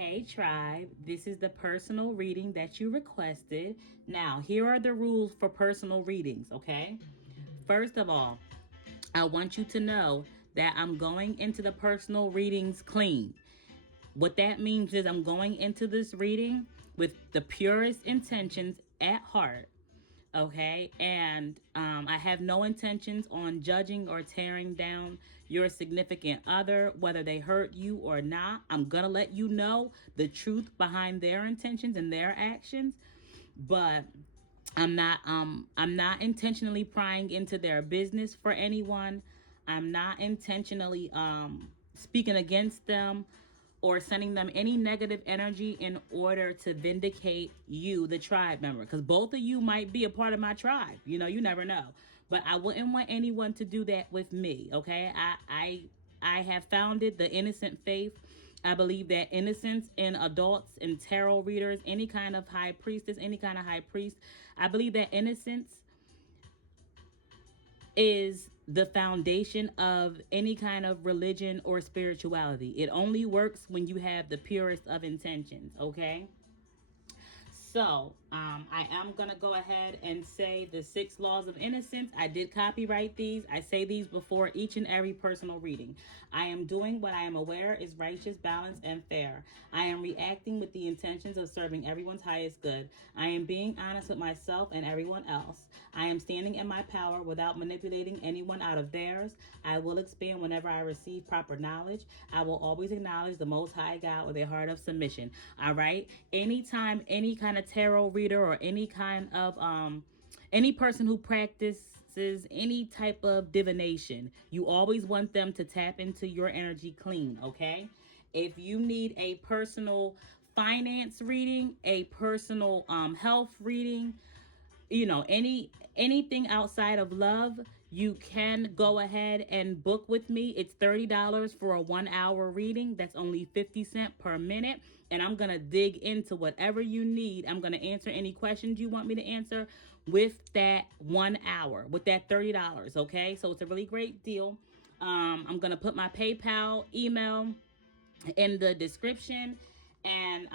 Hey tribe, this is the personal reading that you requested. Now, here are the rules for personal readings, okay? First of all, I want you to know that I'm going into the personal readings clean. What that means is I'm going into this reading with the purest intentions at heart. Okay, and I have no intentions on judging or tearing down your significant other, whether they hurt you or not. I'm gonna let you know the truth behind their intentions and their actions, but I'm not intentionally prying into their business for anyone. I'm not intentionally speaking against them or sending them any negative energy in order to vindicate you, the tribe member, because both of you might be a part of my tribe. You never know. But I wouldn't want anyone to do that with me. Okay, I have founded the innocent faith. I believe that innocence in adults and tarot readers, any kind of high priestess, any kind of high priest, I believe that innocence is the foundation of any kind of religion or spirituality. It only works when you have the purest of intentions, okay? So, I am going to go ahead and say the 6 laws of innocence. I did copyright these. I say these before each and every personal reading. I am doing what I am aware is righteous, balanced, and fair. I am reacting with the intentions of serving everyone's highest good. I am being honest with myself and everyone else. I am standing in my power without manipulating anyone out of theirs. I will expand whenever I receive proper knowledge. I will always acknowledge the Most High God with a heart of submission. All right? Anytime any kind of tarot reader or any kind of any person who practices any type of divination, you always want them to tap into your energy clean, okay? If you need a personal finance reading, a personal health reading, anything outside of love, you can go ahead and book with me. It's $30 for a 1-hour reading. That's only 50 cents per minute, and I'm gonna dig into whatever you need. I'm gonna answer any questions you want me to answer with that 1 hour, with that $30. Okay, so it's a really great deal. I'm gonna put my PayPal email in the description, and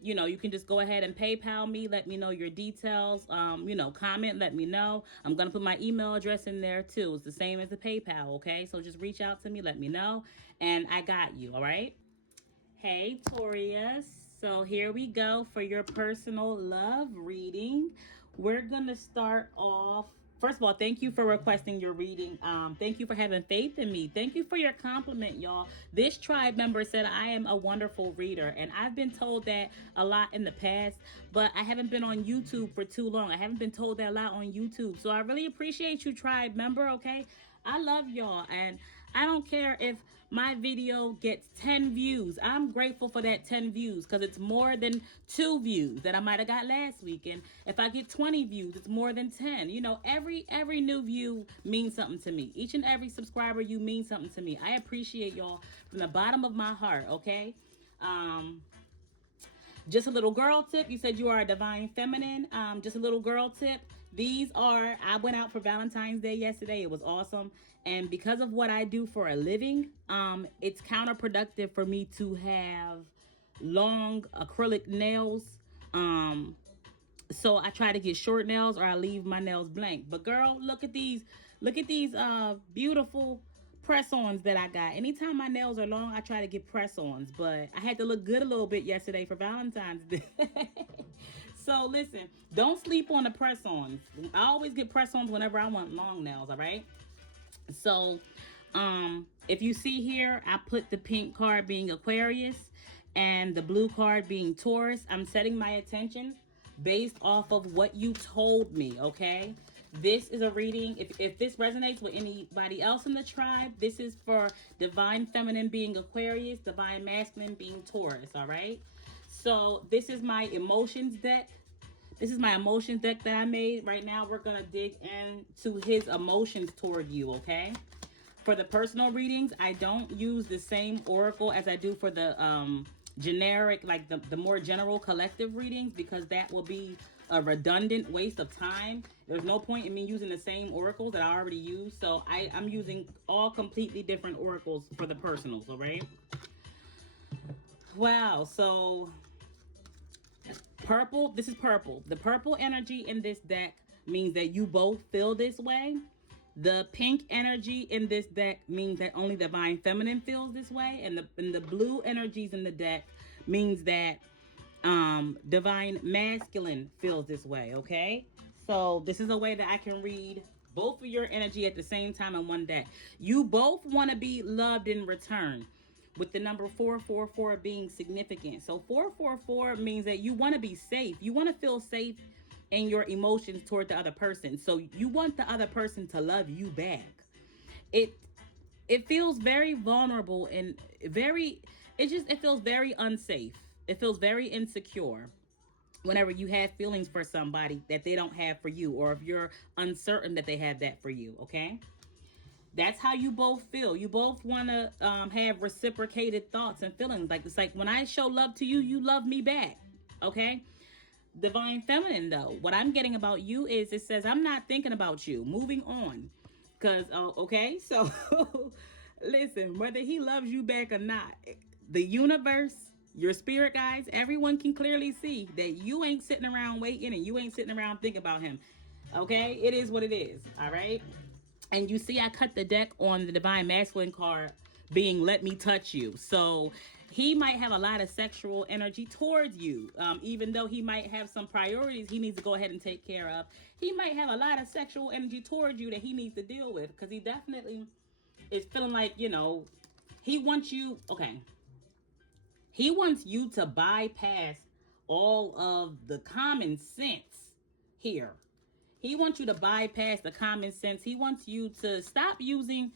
you can just go ahead and PayPal me. Let me know your details. Comment, let me know. I'm gonna put my email address in there too. It's the same as the PayPal. Okay, so just reach out to me, let me know, and I got you. All right. Hey Taurius, so here we go for your personal love reading. We're gonna start off. First of all, thank you for requesting your reading. Thank you for having faith in me. Thank you for your compliment, y'all. This tribe member said I am a wonderful reader, and I've been told that a lot in the past, but I haven't been on YouTube for too long. I haven't been told that a lot on YouTube, so I really appreciate you, tribe member. Okay, I love y'all, and I don't care if my video gets 10 views. I'm grateful for that 10 views because it's more than 2 views that I might have got last week. And if I get 20 views, it's more than 10. Every new view means something to me. Each and every subscriber, you mean something to me. I appreciate y'all from the bottom of my heart, okay? Just a little girl tip. You said you are a divine feminine. Just a little girl tip. I went out for Valentine's Day yesterday. It was awesome. And because of what I do for a living, it's counterproductive for me to have long acrylic nails. So I try to get short nails or I leave my nails blank. But girl, look at these beautiful press-ons that I got. Anytime my nails are long, I try to get press-ons, but I had to look good a little bit yesterday for Valentine's Day. So listen, don't sleep on the press-ons. I always get press-ons whenever I want long nails, all right? So if you see here, I put the pink card being Aquarius and the blue card being Taurus. I'm setting my attention based off of what you told me, okay? This is a reading. If this resonates with anybody else in the tribe, this is for divine feminine being Aquarius, divine masculine being Taurus, all right? So this is my emotions deck. This is my emotions deck that I made. Right now, we're going to dig into his emotions toward you, okay? For the personal readings, I don't use the same oracle as I do for the generic, like the more general collective readings, because that will be a redundant waste of time. There's no point in me using the same oracles that I already use. So I'm using all completely different oracles for the personals, all right? Wow. So purple, this is purple. The purple energy in this deck means that you both feel this way. The pink energy in this deck means that only divine feminine feels this way, and the blue energies in the deck means that divine masculine feels this way. Okay, so this is a way that I can read both of your energy at the same time in one deck. You both want to be loved in return, with the number 444 being significant. So 444 means that you want to be safe. You want to feel safe in your emotions toward the other person. So you want the other person to love you back. It it feels very vulnerable and very, it feels very unsafe. It feels very insecure whenever you have feelings for somebody that they don't have for you, or if you're uncertain that they have that for you. Okay, that's how you both feel. You both want to have reciprocated thoughts and feelings. Like, it's like when I show love to you, you love me back. Okay, divine feminine, though, what I'm getting about you is, it says, I'm not thinking about you, moving on. Because okay, so listen, whether he loves you back or not, the universe, your spirit guides, everyone can clearly see that you ain't sitting around waiting, and you ain't sitting around thinking about him. Okay, it is what it is. All right. And you see, I cut the deck on the divine masculine card being let me touch you. So he might have a lot of sexual energy towards you. Even though he might have some priorities he needs to go ahead and take care of, he might have a lot of sexual energy towards you that he needs to deal with, because he definitely is feeling like, he wants you. Okay, he wants you to bypass all of the common sense here. He wants you to bypass the common sense. He wants you to stop using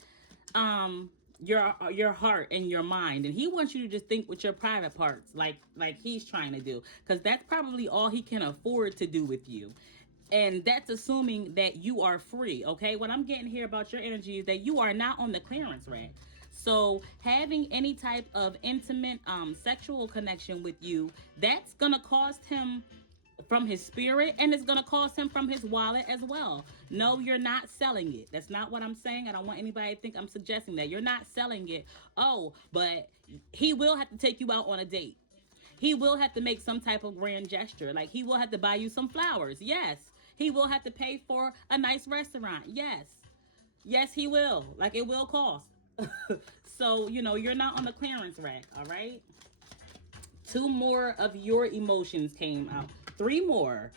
your heart and your mind, and he wants you to just think with your private parts, like he's trying to do, because that's probably all he can afford to do with you. And that's assuming that you are free. Okay, what I'm getting here about your energy is that you are not on the clearance rack. So having any type of intimate sexual connection with you, that's gonna cost him from his spirit, and it's going to cost him from his wallet as well. No, you're not selling it. That's not what I'm saying. I don't want anybody to think I'm suggesting that. You're not selling it. Oh, but he will have to take you out on a date. He will have to make some type of grand gesture. Like, he will have to buy you some flowers. Yes. He will have to pay for a nice restaurant. Yes. Yes, he will. Like, it will cost. So, you're not on the clearance rack. All right. Two more of your emotions came out. Three more.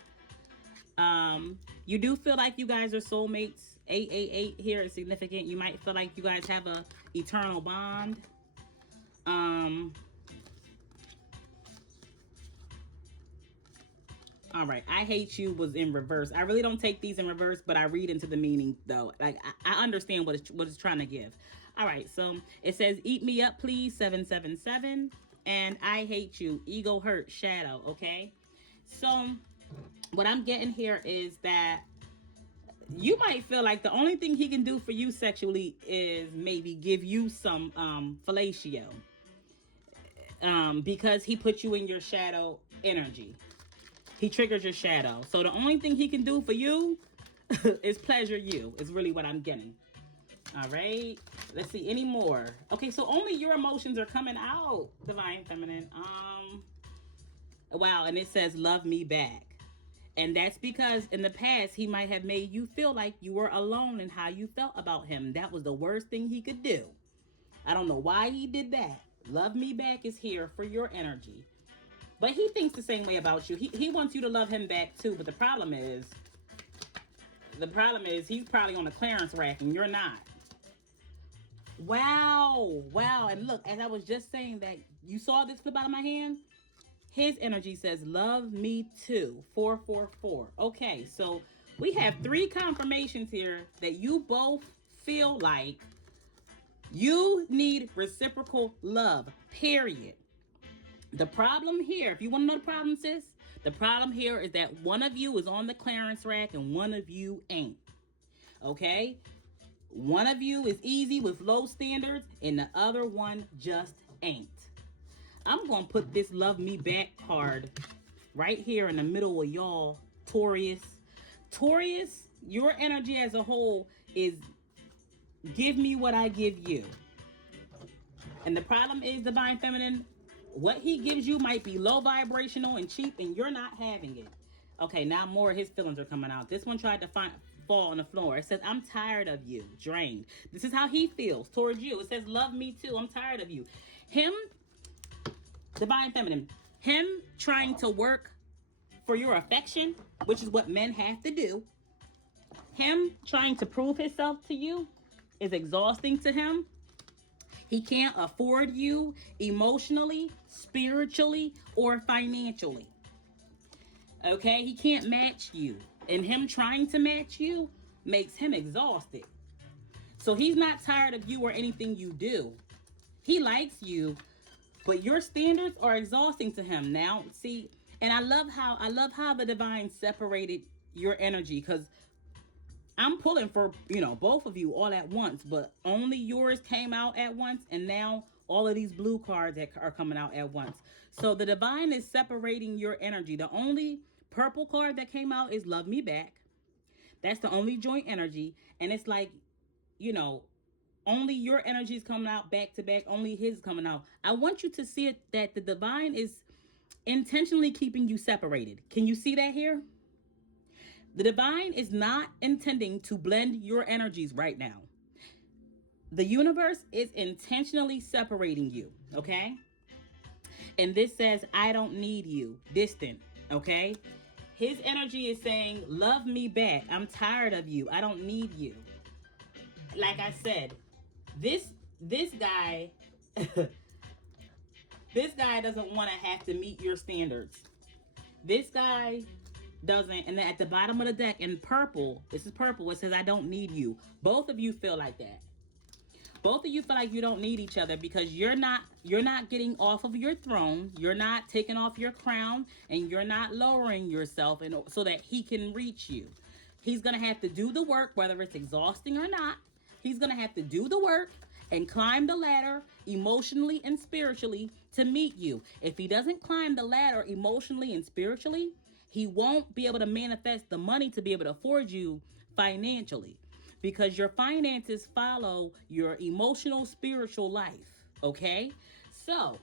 You do feel like you guys are soulmates. 888 here is significant. You might feel like you guys have a eternal bond. All right, I hate you was in reverse. I really don't take these in reverse, but I read into the meaning though. Like, I understand what it's trying to give. All right, so it says, "Eat me up, please." 777, and I hate you. Ego hurt shadow. Okay, so what I'm getting here is that you might feel like the only thing he can do for you sexually is maybe give you some fellatio, because he put you in your shadow energy. He triggers your shadow. So the only thing he can do for you is pleasure you, is really what I'm getting. All right. Let's see any more. Okay, so only your emotions are coming out, divine feminine. Wow, and it says love me back. And that's because in the past he might have made you feel like you were alone in how you felt about him. That was the worst thing he could do. I don't know why he did that. Love me back is here for your energy. But he thinks the same way about you. He wants you to love him back too. But the problem is he's probably on a clearance rack and you're not. Wow. And look, as I was just saying that, you saw this flip out of my hand? His energy says, love me too. 444. Okay, so we have three confirmations here that you both feel like you need reciprocal love, period. The problem here, if you want to know the problem, sis, the problem here is that one of you is on the clearance rack and one of you ain't. Okay? One of you is easy with low standards and the other one just ain't. I'm going to put this love me back card right here in the middle of y'all, Taurus. Taurus, your energy as a whole is give me what I give you. And the problem is, divine feminine, what he gives you might be low vibrational and cheap, and you're not having it. Okay, now more of his feelings are coming out. This one tried to fall on the floor. It says, I'm tired of you, drained. This is how he feels towards you. It says, love me too, I'm tired of you. Him, divine feminine, him trying to work for your affection, which is what men have to do. Him trying to prove himself to you is exhausting to him. He can't afford you emotionally, spiritually, or financially. Okay? He can't match you. And him trying to match you makes him exhausted. So he's not tired of you or anything you do. He likes you, but your standards are exhausting to him. Now, see, and I love how the divine separated your energy, because I'm pulling for, both of you all at once, but only yours came out at once, and now all of these blue cards that are coming out at once. So the divine is separating your energy. The only purple card that came out is love me back. That's the only joint energy. And it's like, only your energy is coming out back to back. Only his is coming out. I want you to see it that the divine is intentionally keeping you separated. Can you see that here? The divine is not intending to blend your energies right now. The universe is intentionally separating you, okay? And this says, I don't need you, distant, okay? His energy is saying, love me back. I'm tired of you. I don't need you. Like I said, this guy, this guy doesn't want to have to meet your standards. This guy doesn't. And then at the bottom of the deck in purple, this is purple, it says, I don't need you. Both of you feel like that. Both of you feel like you don't need each other because you're not getting off of your throne. You're not taking off your crown, and you're not lowering yourself so that he can reach you. He's going to have to do the work, whether it's exhausting or not. He's going to have to do the work and climb the ladder emotionally and spiritually to meet you. If he doesn't climb the ladder emotionally and spiritually, he won't be able to manifest the money to be able to afford you financially, because your finances follow your emotional, spiritual life, okay? So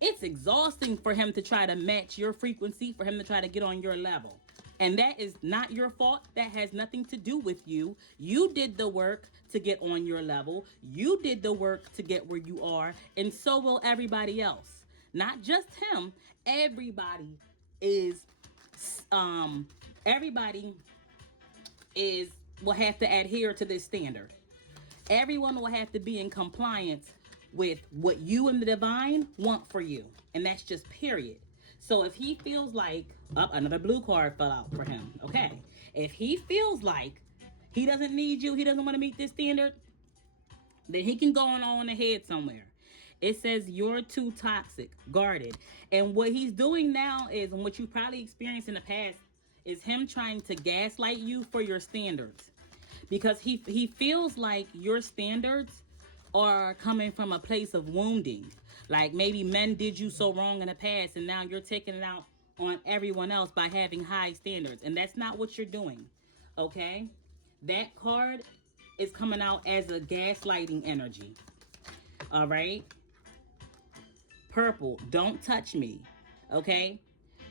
it's exhausting for him to try to match your frequency, for him to try to get on your level. And that is not your fault. That has nothing to do with you. You did the work to get on your level. You did the work to get where you are. And so will everybody else. Not just him. Everybody is, will have to adhere to this standard. Everyone will have to be in compliance with what you and the divine want for you. And that's just period. So if he feels like, another blue card fell out for him. Okay. If he feels like he doesn't need you, he doesn't want to meet this standard, then he can go on ahead somewhere. It says you're too toxic, guarded. And what he's doing now is, and what you probably experienced in the past, is him trying to gaslight you for your standards. Because he feels like your standards are coming from a place of wounding. Like maybe men did you so wrong in the past, and now you're taking it out on everyone else by having high standards. And that's not what you're doing, okay? That card is coming out as a gaslighting energy, all right? Purple, don't touch me, okay?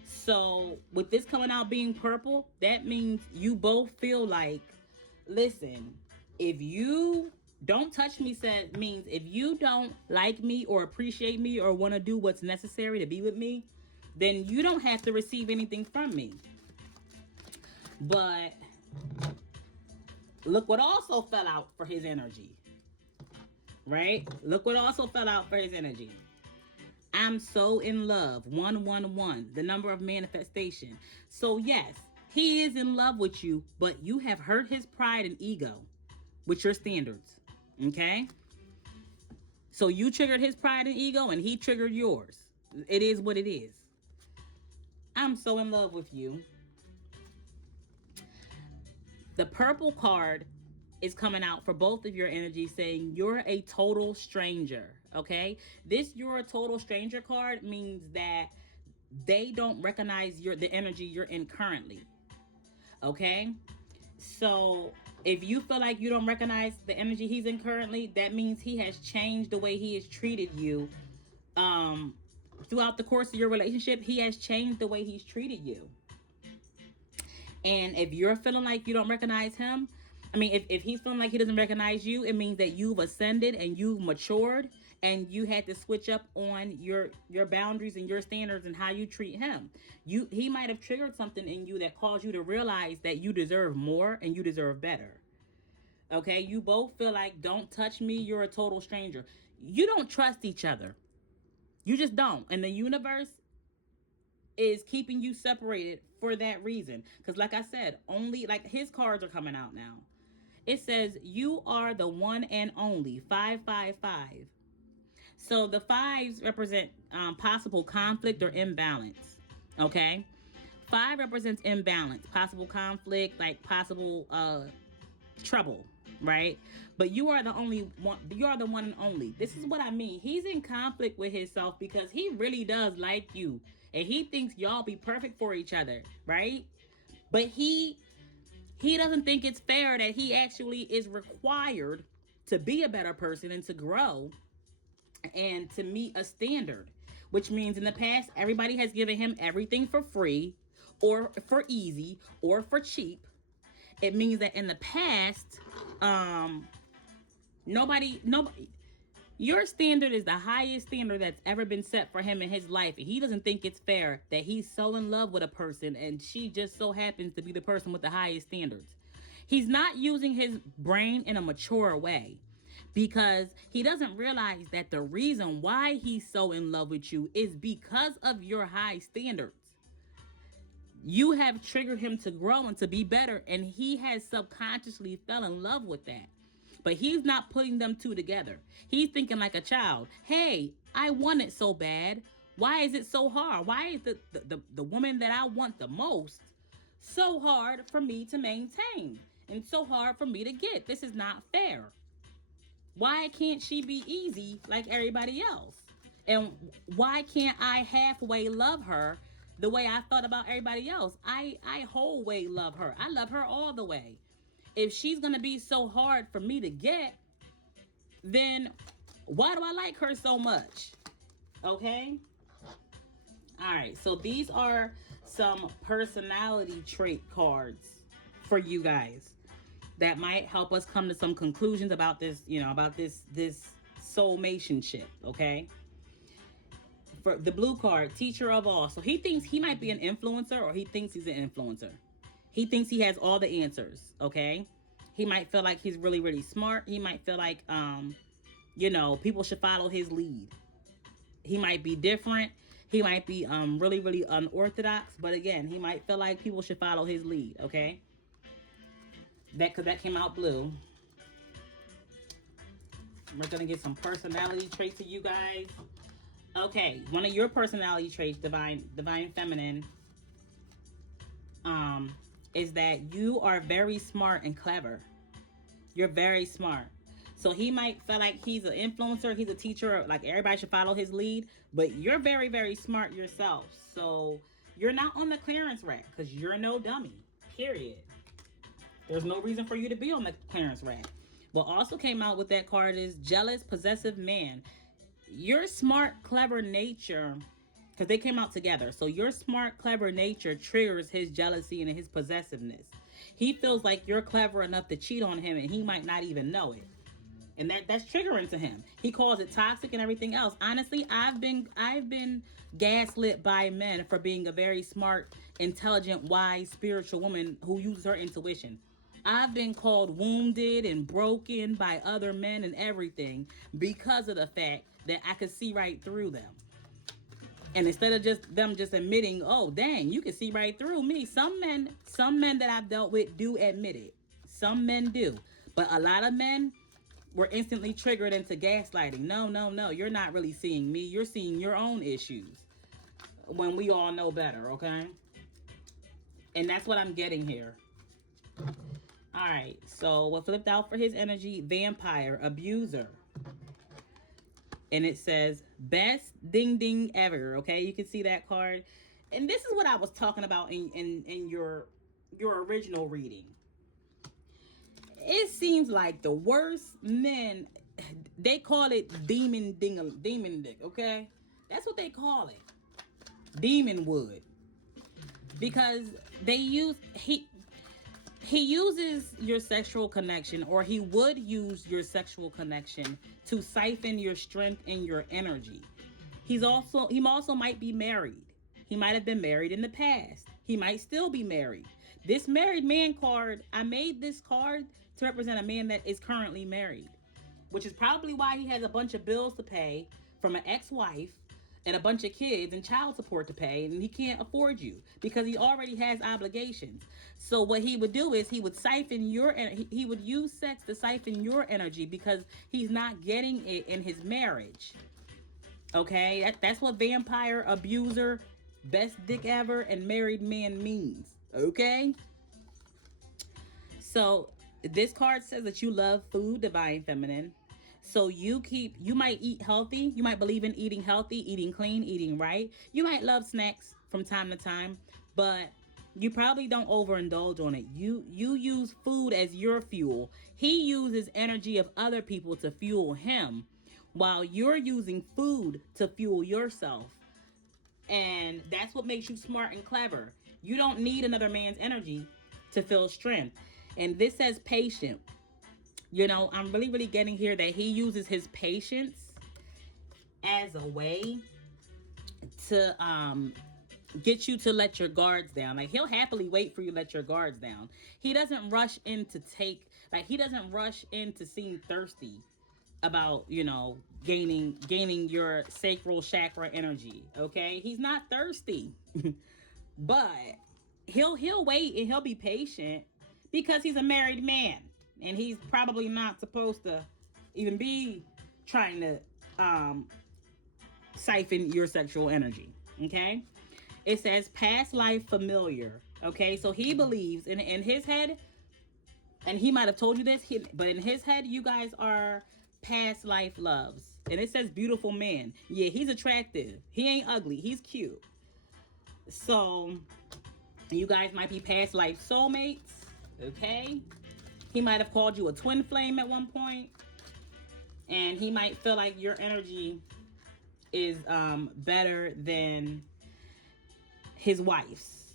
So with this coming out being purple, that means you both feel like, listen, if you don't touch me means if you don't like me or appreciate me or want to do what's necessary to be with me, then you don't have to receive anything from me. But look what also fell out for his energy, right? Look what also fell out for his energy. I'm so in love. 111, the number of manifestation. So yes, he is in love with you, but you have hurt his pride and ego with your standards. Okay? So you triggered his pride and ego, and he triggered yours. It is what it is. I'm so in love with you. The purple card is coming out for both of your energies, saying you're a total stranger. Okay? This you're a total stranger card means that they don't recognize the energy you're in currently. Okay? So if you feel like you don't recognize the energy he's in currently, that means he has changed the way he has treated you throughout the course of your relationship, he has changed the way he's treated you. And if you're feeling like you don't recognize him, I mean, if he's feeling like he doesn't recognize you, it means that you've ascended and you've matured, and you had to switch up on your boundaries and your standards and how you treat him. He might have triggered something in you that caused you to realize that you deserve more and you deserve better. Okay, you both feel like, don't touch me, you're a total stranger. You don't trust each other. You just don't. And the universe is keeping you separated for that reason. Because like I said, only like his cards are coming out now. It says you are the one and only 555. So the fives represent possible conflict or imbalance. Okay, five represents imbalance, possible conflict, like possible trouble, right? But you are the only one. You are the one and only. This is what I mean. He's in conflict with himself because he really does like you, and he thinks y'all be perfect for each other, right? But he doesn't think it's fair that he actually is required to be a better person and to grow and to meet a standard, which means in the past everybody has given him everything for free or for easy or for cheap. It means that in the past, nobody, your standard is the highest standard that's ever been set for him in his life. And he doesn't think it's fair that he's so in love with a person and she just so happens to be the person with the highest standards. He's not using his brain in a mature way because he doesn't realize that the reason why he's so in love with you is because of your high standards. You have triggered him to grow and to be better, and he has subconsciously fell in love with that. But he's not putting them two together. He's thinking like a child. Hey, I want it so bad. Why is it so hard? Why is the woman that I want the most so hard for me to maintain and so hard for me to get? This is not fair. Why can't she be easy like everybody else? And why can't I halfway love her the way I thought about everybody else? I whole way love her. I love her all the way. If she's going to be so hard for me to get, then why do I like her so much? Okay? All right. So these are some personality trait cards for you guys that might help us come to some conclusions about this, about this soulmationship, okay? For the blue card, teacher of all. So he thinks he might be an influencer, or he thinks he's an influencer. He thinks he has all the answers, okay? He might feel like he's really, really smart. He might feel like, people should follow his lead. He might be different. He might be really, really unorthodox. But again, he might feel like people should follow his lead, okay? Because that came out blue. We're going to get some personality traits to you guys. Okay, one of your personality traits, divine feminine, is that you are very smart and clever. You're very smart. So he might feel like he's an influencer, he's a teacher, like everybody should follow his lead, but you're very, very smart yourself. So you're not on the clearance rack because you're no dummy, period. There's no reason for you to be on the clearance rack. What also came out with that card is jealous, possessive man. Your smart, clever nature, because they came out together. So your smart, clever nature triggers his jealousy and his possessiveness. He feels like you're clever enough to cheat on him and he might not even know it. And that's triggering to him. He calls it toxic and everything else. Honestly, I've been gaslit by men for being a very smart, intelligent, wise, spiritual woman who uses her intuition. I've been called wounded and broken by other men and everything because of the fact that I could see right through them. And instead of them admitting, oh, dang, you can see right through me. Some men that I've dealt with do admit it. Some men do. But a lot of men were instantly triggered into gaslighting. No, you're not really seeing me. You're seeing your own issues when we all know better, okay? And that's what I'm getting here. All right, so what flipped out for his energy? Vampire, abuser. And it says, best ding ding ever, okay? You can see that card. And this is what I was talking about in your original reading. It seems like the worst men, they call it demon dick, okay? That's what they call it. Demon wood. Because they use he uses your sexual connection, or he would use your sexual connection to siphon your strength and your energy. He also might be married. He might have been married in the past. He might still be married. This married man card, I made this card to represent a man that is currently married, which is probably why he has a bunch of bills to pay from an ex-wife and a bunch of kids and child support to pay, and he can't afford you because he already has obligations. So what he would do is he would siphon your he would use sex to siphon your energy because he's not getting it in his marriage. Okay, that's what vampire, abuser, best dick ever, and married man means. Okay, so this card says that you love food, divine feminine. So you might eat healthy. You might believe in eating healthy, eating clean, eating right. You might love snacks from time to time, but you probably don't overindulge on it. You use food as your fuel. He uses energy of other people to fuel him, while you're using food to fuel yourself. And that's what makes you smart and clever. You don't need another man's energy to feel strength. And this says patient. You know, I'm really, really getting here that he uses his patience as a way to get you to let your guards down. Like, he'll happily wait for you to let your guards down. He doesn't rush in to he doesn't rush in to seem thirsty about, you know, gaining your sacral chakra energy. Okay, he's not thirsty. But he'll wait and he'll be patient because he's a married man, and he's probably not supposed to even be trying to siphon your sexual energy. Okay, it says past life familiar. Okay, so he believes in his head, and he might have told you this, but in his head, you guys are past life loves. And it says beautiful man. Yeah, he's attractive. He ain't ugly. He's cute. So you guys might be past life soulmates. Okay, he might have called you a twin flame at one point, and he might feel like your energy is better than his wife's.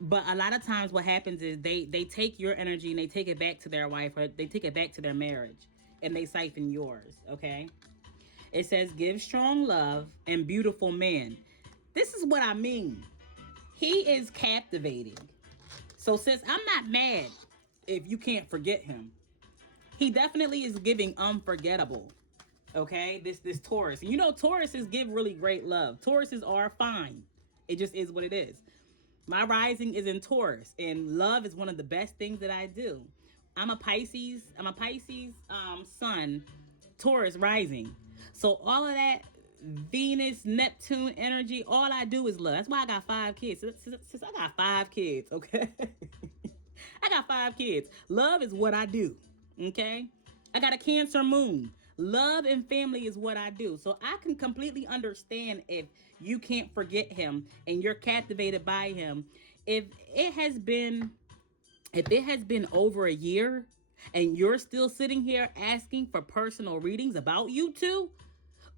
But a lot of times what happens is they take your energy and they take it back to their wife, or they take it back to their marriage, and they siphon yours. Okay, it says give strong love and beautiful man. This is what I mean. He is captivating. So sis, I'm not mad if you can't forget him. He definitely is giving unforgettable. Okay, this Taurus. And you know, Tauruses give really great love. Tauruses are fine. It just is what it is. My rising is in Taurus, and love is one of the best things that I do. I'm a Pisces sun, Taurus rising. So all of that Venus, Neptune energy, all I do is love. That's why I got 5 kids. Since I got 5 kids, okay? I got 5 kids. Love is what I do, okay? I got a Cancer moon. Love and family is what I do. So I can completely understand if you can't forget him and you're captivated by him. If it has been over a year and you're still sitting here asking for personal readings about you two,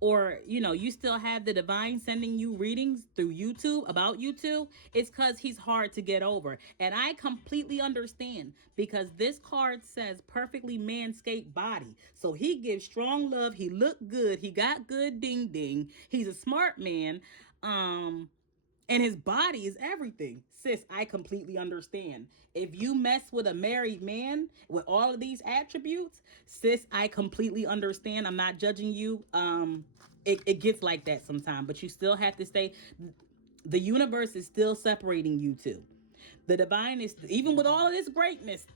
or you know, you still have the divine sending you readings through YouTube about you two, it's because he's hard to get over. And I completely understand, because this card says perfectly manscaped body. So he gives strong love, he looked good, he got good ding ding, he's a smart man, and his body is everything. Sis, I completely understand. If you mess with a married man with all of these attributes, sis, I completely understand. I'm not judging you. It gets like that sometimes, but you still have to stay. The universe is still separating you two. The divine is, even with all of this greatness,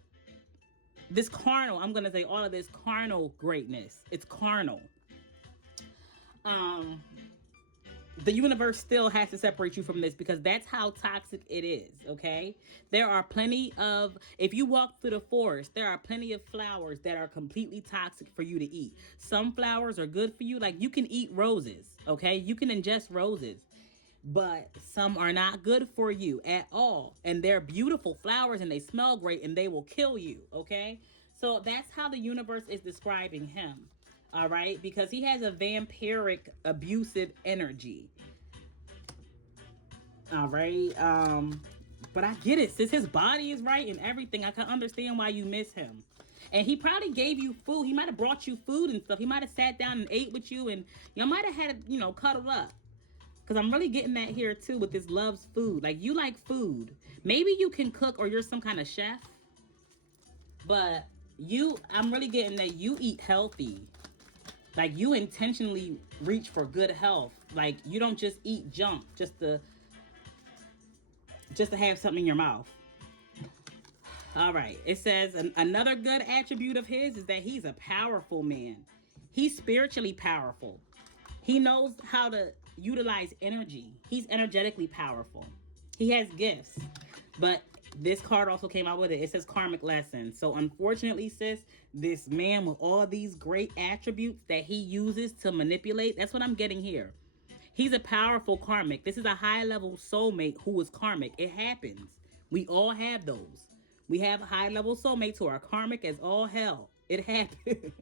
this carnal, I'm going to say all of this carnal greatness, it's carnal. The universe still has to separate you from this, because that's how toxic it is. Okay, there are plenty of, if you walk through the forest, there are plenty of flowers that are completely toxic for you to eat. Some flowers are good for you, like you can eat roses. Okay, you can ingest roses, but some are not good for you at all, and they're beautiful flowers and they smell great and they will kill you. Okay, so that's how the universe is describing him. All right, because he has a vampiric, abusive energy. All right. But I get it. Since his body is right and everything, I can understand why you miss him. And he probably gave you food. He might have brought you food and stuff. He might have sat down and ate with you, and y'all might have had, cuddled up. Because I'm really getting that here too with this loves food. Like, you like food. Maybe you can cook or you're some kind of chef. But I'm really getting that you eat healthy. Like, you intentionally reach for good health. Like, you don't just eat junk just to have something in your mouth. All right. It says another good attribute of his is that he's a powerful man. He's spiritually powerful. He knows how to utilize energy. He's energetically powerful. He has gifts. But this card also came out with it. It says karmic lesson. So unfortunately, sis, this man with all these great attributes that he uses to manipulate, that's what I'm getting here. He's a powerful karmic. This is a high-level soulmate who is karmic. It happens. We all have those. We have high-level soulmates who are karmic as all hell. It happens.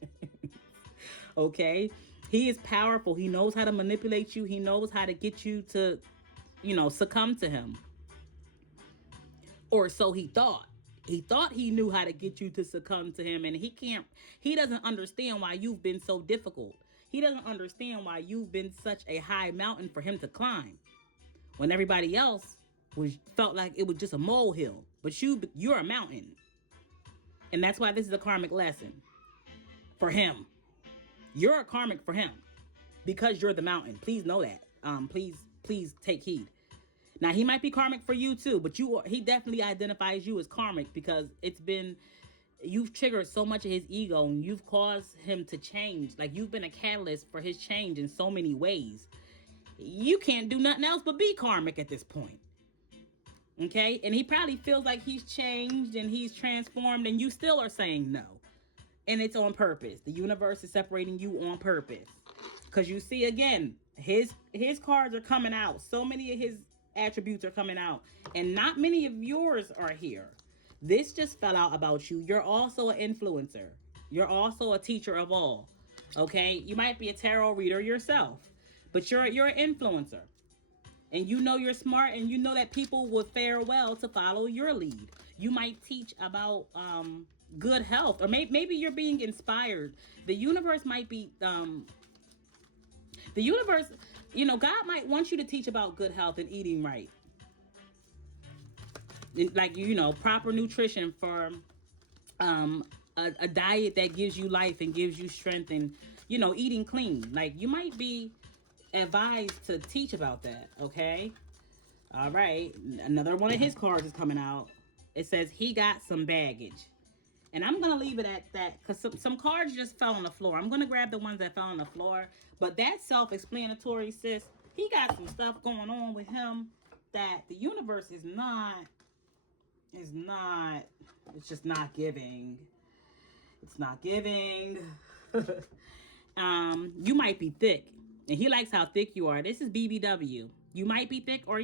Okay? He is powerful. He knows how to manipulate you. He knows how to get you to, succumb to him. Or so he thought. He thought he knew how to get you to succumb to him, and he doesn't understand why you've been so difficult. He doesn't understand why you've been such a high mountain for him to climb. When everybody else felt like it was just a molehill. But you're a mountain. And that's why this is a karmic lesson. For him. You're a karmic for him. Because you're the mountain. Please know that. Please take heed. Now, he might be karmic for you too, but he definitely identifies you as karmic because you've triggered so much of his ego and you've caused him to change. Like, you've been a catalyst for his change in so many ways. You can't do nothing else but be karmic at this point. Okay? And he probably feels like he's changed and he's transformed, and you still are saying no. And it's on purpose. The universe is separating you on purpose. Because you see, again, his cards are coming out. So many of his attributes are coming out. And not many of yours are here. This just fell out about you. You're also an influencer. You're also a teacher of all. Okay? You might be a tarot reader yourself. But you're an influencer. And you know you're smart, and you know that people would fare well to follow your lead. You might teach about good health, or maybe you're being inspired. The universe might be God might want you to teach about good health and eating right. Like, proper nutrition for a diet that gives you life and gives you strength, and eating clean. Like, you might be advised to teach about that. Okay. All right. Another one of his cards is coming out. It says he got some baggage. And I'm going to leave it at that because some cards just fell on the floor. I'm going to grab the ones that fell on the floor. But that's self-explanatory, sis. He got some stuff going on with him that the universe is it's just not giving. It's not giving. You might be thick. And he likes how thick you are. This is BBW. You might be thick, or,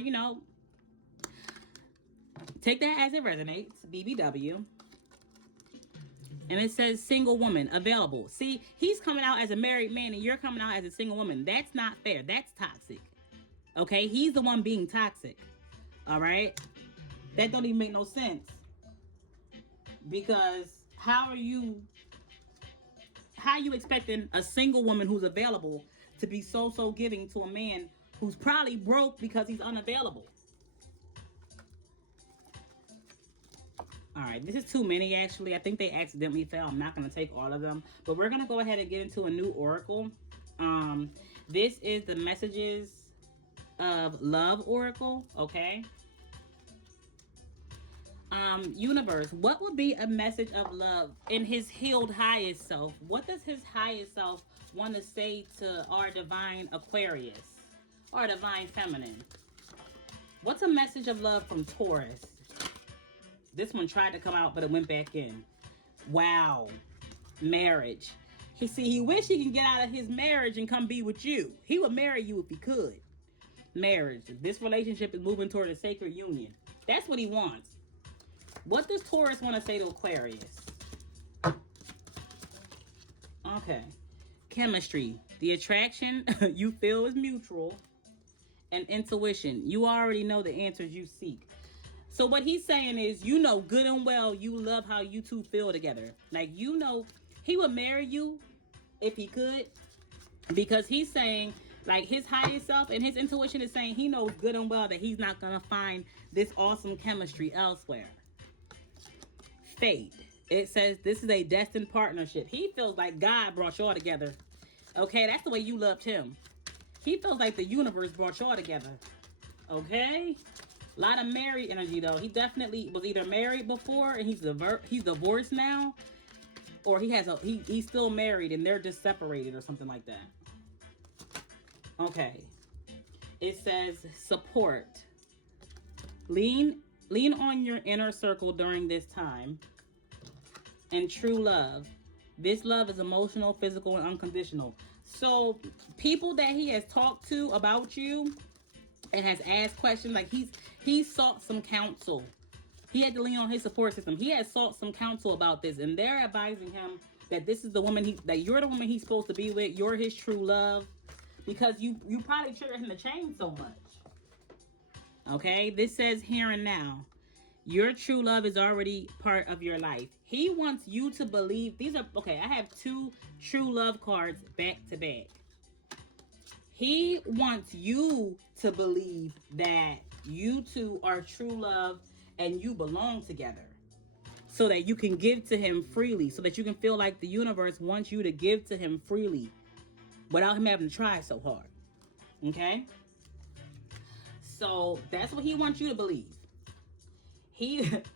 take that as it resonates. BBW. And it says single woman available. See, he's coming out as a married man and you're coming out as a single woman. That's not fair. That's toxic. Okay? He's the one being toxic. All right? That don't even make no sense. Because how are you expecting a single woman who's available to be so giving to a man who's probably broke because he's unavailable? All right, this is too many, actually. I think they accidentally fell. I'm not going to take all of them. But we're going to go ahead and get into a new oracle. This is the Messages of Love oracle, okay? Universe, what would be a message of love in his healed highest self? What does his highest self want to say to our divine Aquarius, our divine feminine? What's a message of love from Taurus? This one tried to come out, but it went back in. Wow. Marriage. He wished he could get out of his marriage and come be with you. He would marry you if he could. Marriage. This relationship is moving toward a sacred union. That's what he wants. What does Taurus want to say to Aquarius? Okay. chemistry. The attraction you feel is mutual. And intuition. You already know the answers you seek. So what he's saying is, you know good and well you love how you two feel together. Like, you know, he would marry you if he could, because he's saying, like, his highest self and his intuition is saying he knows good and well that he's not going to find this awesome chemistry elsewhere. Fate. It says this is a destined partnership. He feels like God brought y'all together. Okay, that's the way you loved him. He feels like the universe brought y'all together. Okay? A lot of married energy, though. He definitely was either married before and he's divorced now, or he's still married and they're just separated or something like that. Okay. It says support. Lean on your inner circle during this time. And true love. This love is emotional, physical, and unconditional. So people that he has talked to about you and has asked questions, like he sought some counsel. He had to lean on his support system. He has sought some counsel about this, and they're advising him that this is the woman that you're the woman he's supposed to be with. You're his true love, because you probably triggered him to change so much. Okay, this says here and now. Your true love is already part of your life. He wants you to believe. These are, okay, I have 2 true love cards back to back. He wants you to believe that you two are true love and you belong together, so that you can give to him freely, so that you can feel like the universe wants you to give to him freely without him having to try so hard. Okay? So that's what he wants you to believe.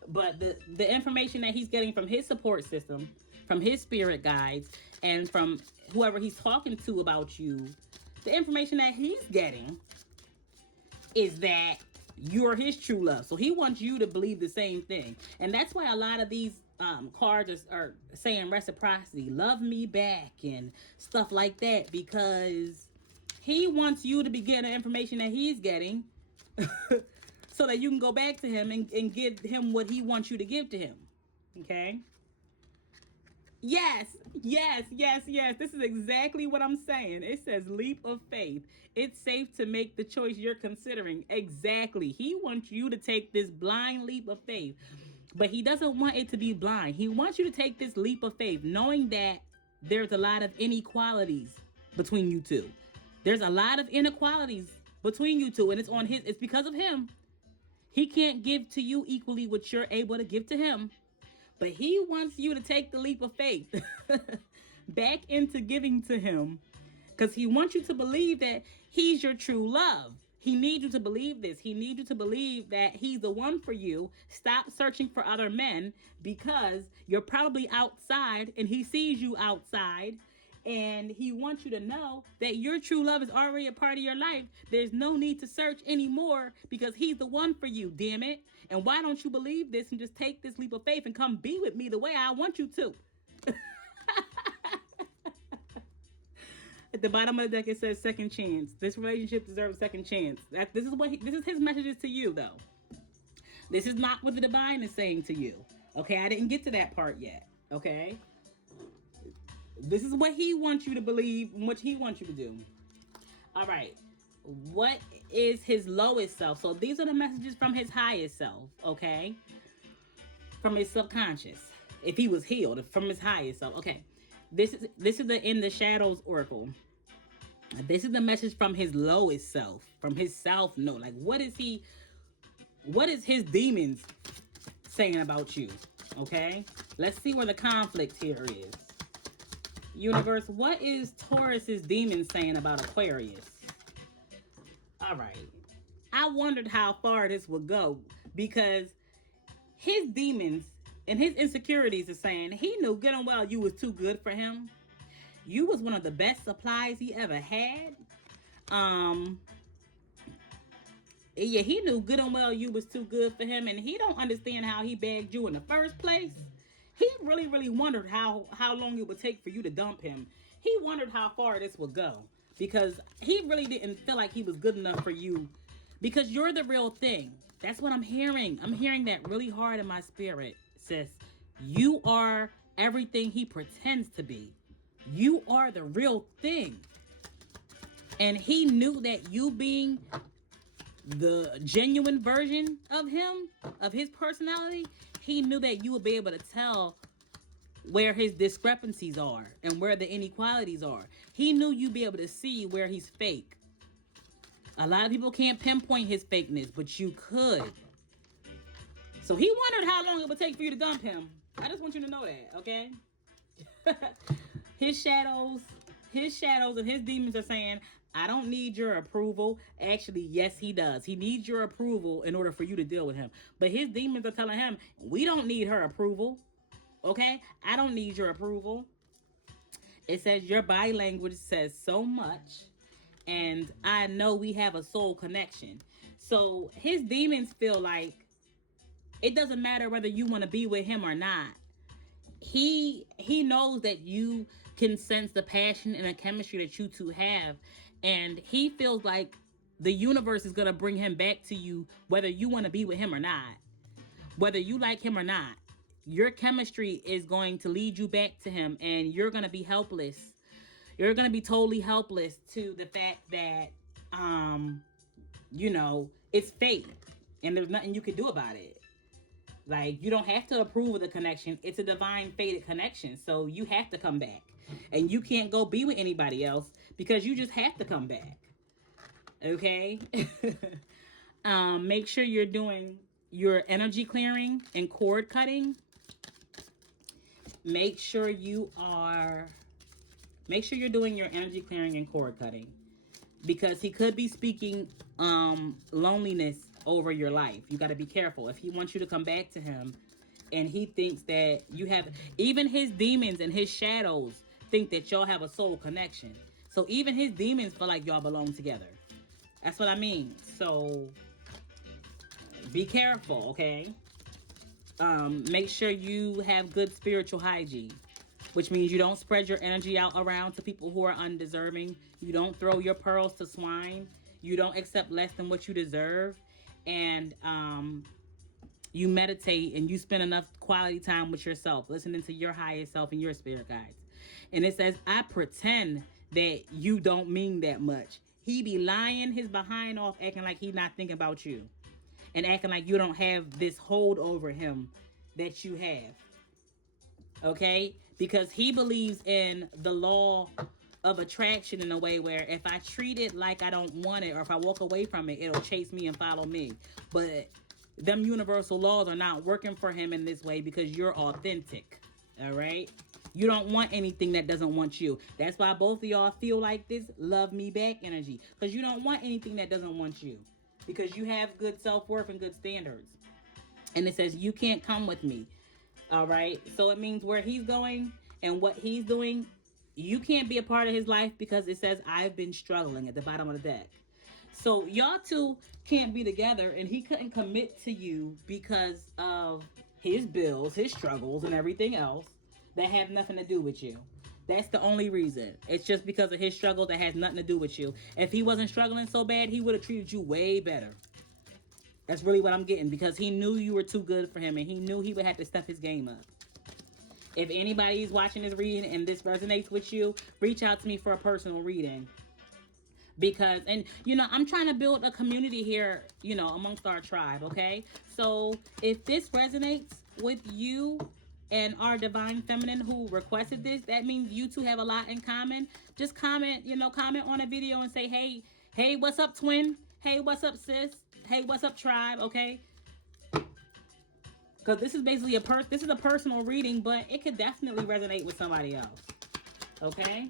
But the information that he's getting from his support system, from his spirit guides, and from whoever he's talking to about you, the information that he's getting is that you're his true love. So he wants you to believe the same thing. And that's why a lot of these cards are saying reciprocity, love me back, and stuff like that, because he wants you to be getting the information that he's getting so that you can go back to him and give him what he wants you to give to him. Okay? Yes. This is exactly what I'm saying. It says leap of faith. It's safe to make the choice you're considering. Exactly. He wants you to take this blind leap of faith. But he doesn't want it to be blind. He wants you to take this leap of faith, knowing that there's a lot of inequalities between you two. There's a lot of inequalities between you two, and it's because of him. He can't give to you equally what you're able to give to him. But he wants you to take the leap of faith back into giving to him, because he wants you to believe that he's your true love. He needs you to believe this. He needs you to believe that he's the one for you. Stop searching for other men, because you're probably outside and he sees you outside. And he wants you to know that your true love is already a part of your life. There's no need to search anymore, because he's the one for you, damn it. And why don't you believe this and just take this leap of faith and come be with me the way I want you to? At the bottom of the deck, it says second chance. This relationship deserves a second chance. This is his messages to you, though. This is not what the divine is saying to you. Okay, I didn't get to that part yet. Okay? This is what he wants you to believe and what he wants you to do. All right. What is his lowest self? So these are the messages from his highest self, okay? From his subconscious. If he was healed, from his highest self. Okay. This is the In the Shadows Oracle. This is the message from his lowest self, from his self note. Like, what is his demons saying about you? Okay? Let's see where the conflict here is. Universe, what is Taurus's demon saying about Aquarius? All right. I wondered how far this would go, because his demons and his insecurities are saying he knew good and well you was too good for him. You was one of the best supplies he ever had. Yeah, he knew good and well you was too good for him, and he don't understand how he bagged you in the first place. He really, really wondered how long it would take for you to dump him. He wondered how far this would go, because he really didn't feel like he was good enough for you, because you're the real thing. That's what I'm hearing. I'm hearing that really hard in my spirit, sis. You are everything he pretends to be. You are the real thing. And he knew that you being the genuine version of him, of his personality, he knew that you would be able to tell where his discrepancies are and where the inequalities are. He knew you'd be able to see where he's fake. A lot of people can't pinpoint his fakeness, but you could. So he wondered how long it would take for you to dump him. I just want you to know that, okay? his shadows, and his demons are saying, I don't need your approval. Actually, yes, he does. He needs your approval in order for you to deal with him. But his demons are telling him, we don't need her approval. Okay? I don't need your approval. It says your body language says so much. And I know we have a soul connection. So his demons feel like it doesn't matter whether you want to be with him or not. He knows that you can sense the passion and the chemistry that you two have. And he feels like the universe is going to bring him back to you whether you want to be with him or not. Whether you like him or not. Your chemistry is going to lead you back to him, and you're going to be helpless. You're going to be totally helpless to the fact that, it's fate, and there's nothing you can do about it. Like, you don't have to approve of the connection. It's a divine fated connection, so you have to come back. And you can't go be with anybody else because you just have to come back. Okay? Make sure you're doing your energy clearing and cord cutting. Make sure you're doing your energy clearing and cord cutting, because he could be speaking loneliness over your life. You got to be careful. If he wants you to come back to him and he thinks that you have, even his demons and his shadows think that y'all have a soul connection. So even his demons feel like y'all belong together. That's what I mean. So be careful, okay? Make sure you have good spiritual hygiene, which means you don't spread your energy out around to people who are undeserving. You don't throw your pearls to swine. You don't accept less than what you deserve. And you meditate and you spend enough quality time with yourself, listening to your highest self and your spirit guides. And it says, I pretend that you don't mean that much. He be lying his behind off, acting like he not thinking about you. And acting like you don't have this hold over him that you have. Okay? Because he believes in the law of attraction in a way where if I treat it like I don't want it, or if I walk away from it, it'll chase me and follow me. But them universal laws are not working for him in this way because you're authentic. All right? You don't want anything that doesn't want you. That's why both of y'all feel like this love me back energy. Because you don't want anything that doesn't want you. Because you have good self-worth and good standards. And it says, you can't come with me. All right? So it means where he's going and what he's doing, you can't be a part of his life because it says, I've been struggling at the bottom of the deck. So y'all two can't be together, and he couldn't commit to you because of his bills, his struggles, and everything else that have nothing to do with you. That's the only reason. It's just because of his struggles that has nothing to do with you. If he wasn't struggling so bad, he would have treated you way better. That's really what I'm getting, because he knew you were too good for him, and he knew he would have to step his game up. If anybody's watching this reading and this resonates with you, reach out to me for a personal reading. Because, and I'm trying to build a community here, amongst our tribe, okay? So if this resonates with you and our divine feminine who requested this, that means you two have a lot in common. Just comment on a video and say, hey, what's up, twin? Hey, what's up, sis? Hey, what's up, tribe? Okay? Because this is basically this is a personal reading, but it could definitely resonate with somebody else. Okay?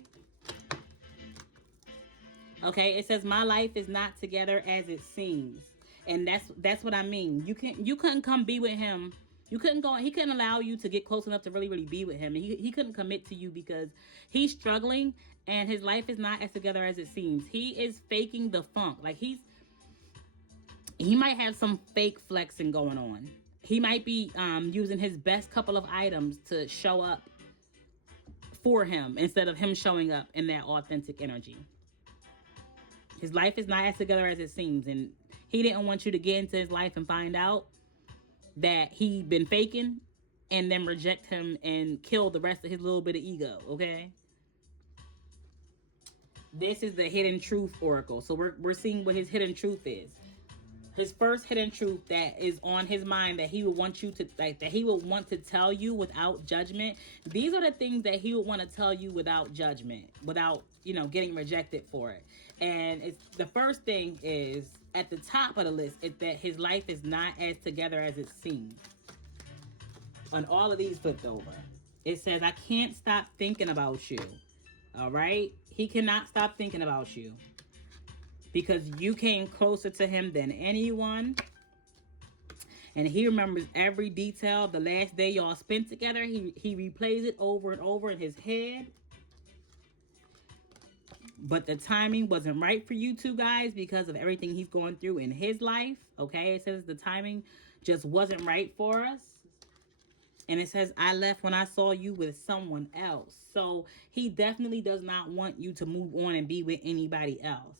Okay, it says, my life is not together as it seems. And that's what I mean. You couldn't come be with him. He couldn't allow you to get close enough to really, really be with him. And he couldn't commit to you because he's struggling and his life is not as together as it seems. He is faking the funk. Like he might have some fake flexing going on. He might be using his best couple of items to show up for him instead of him showing up in that authentic energy. His life is not as together as it seems. And he didn't want you to get into his life and find out that he'd been faking and then reject him and kill the rest of his little bit of ego, okay? This is the hidden truth oracle. So we're seeing what his hidden truth is. His first hidden truth that is on his mind that he would want you to like, that he would want to tell you without judgment. These are the things that he would want to tell you without judgment, without, you know, getting rejected for it. And it's the first thing is at the top of the list is that his life is not as together as it seems. On all of these flipped over, it says, I can't stop thinking about you. All right? He cannot stop thinking about you because you came closer to him than anyone. And he remembers every detail of the last day y'all spent together. He replays it over and over in his head. But the timing wasn't right for you two guys because of everything he's going through in his life. Okay? It says the timing just wasn't right for us. And it says, I left when I saw you with someone else. So he definitely does not want you to move on and be with anybody else.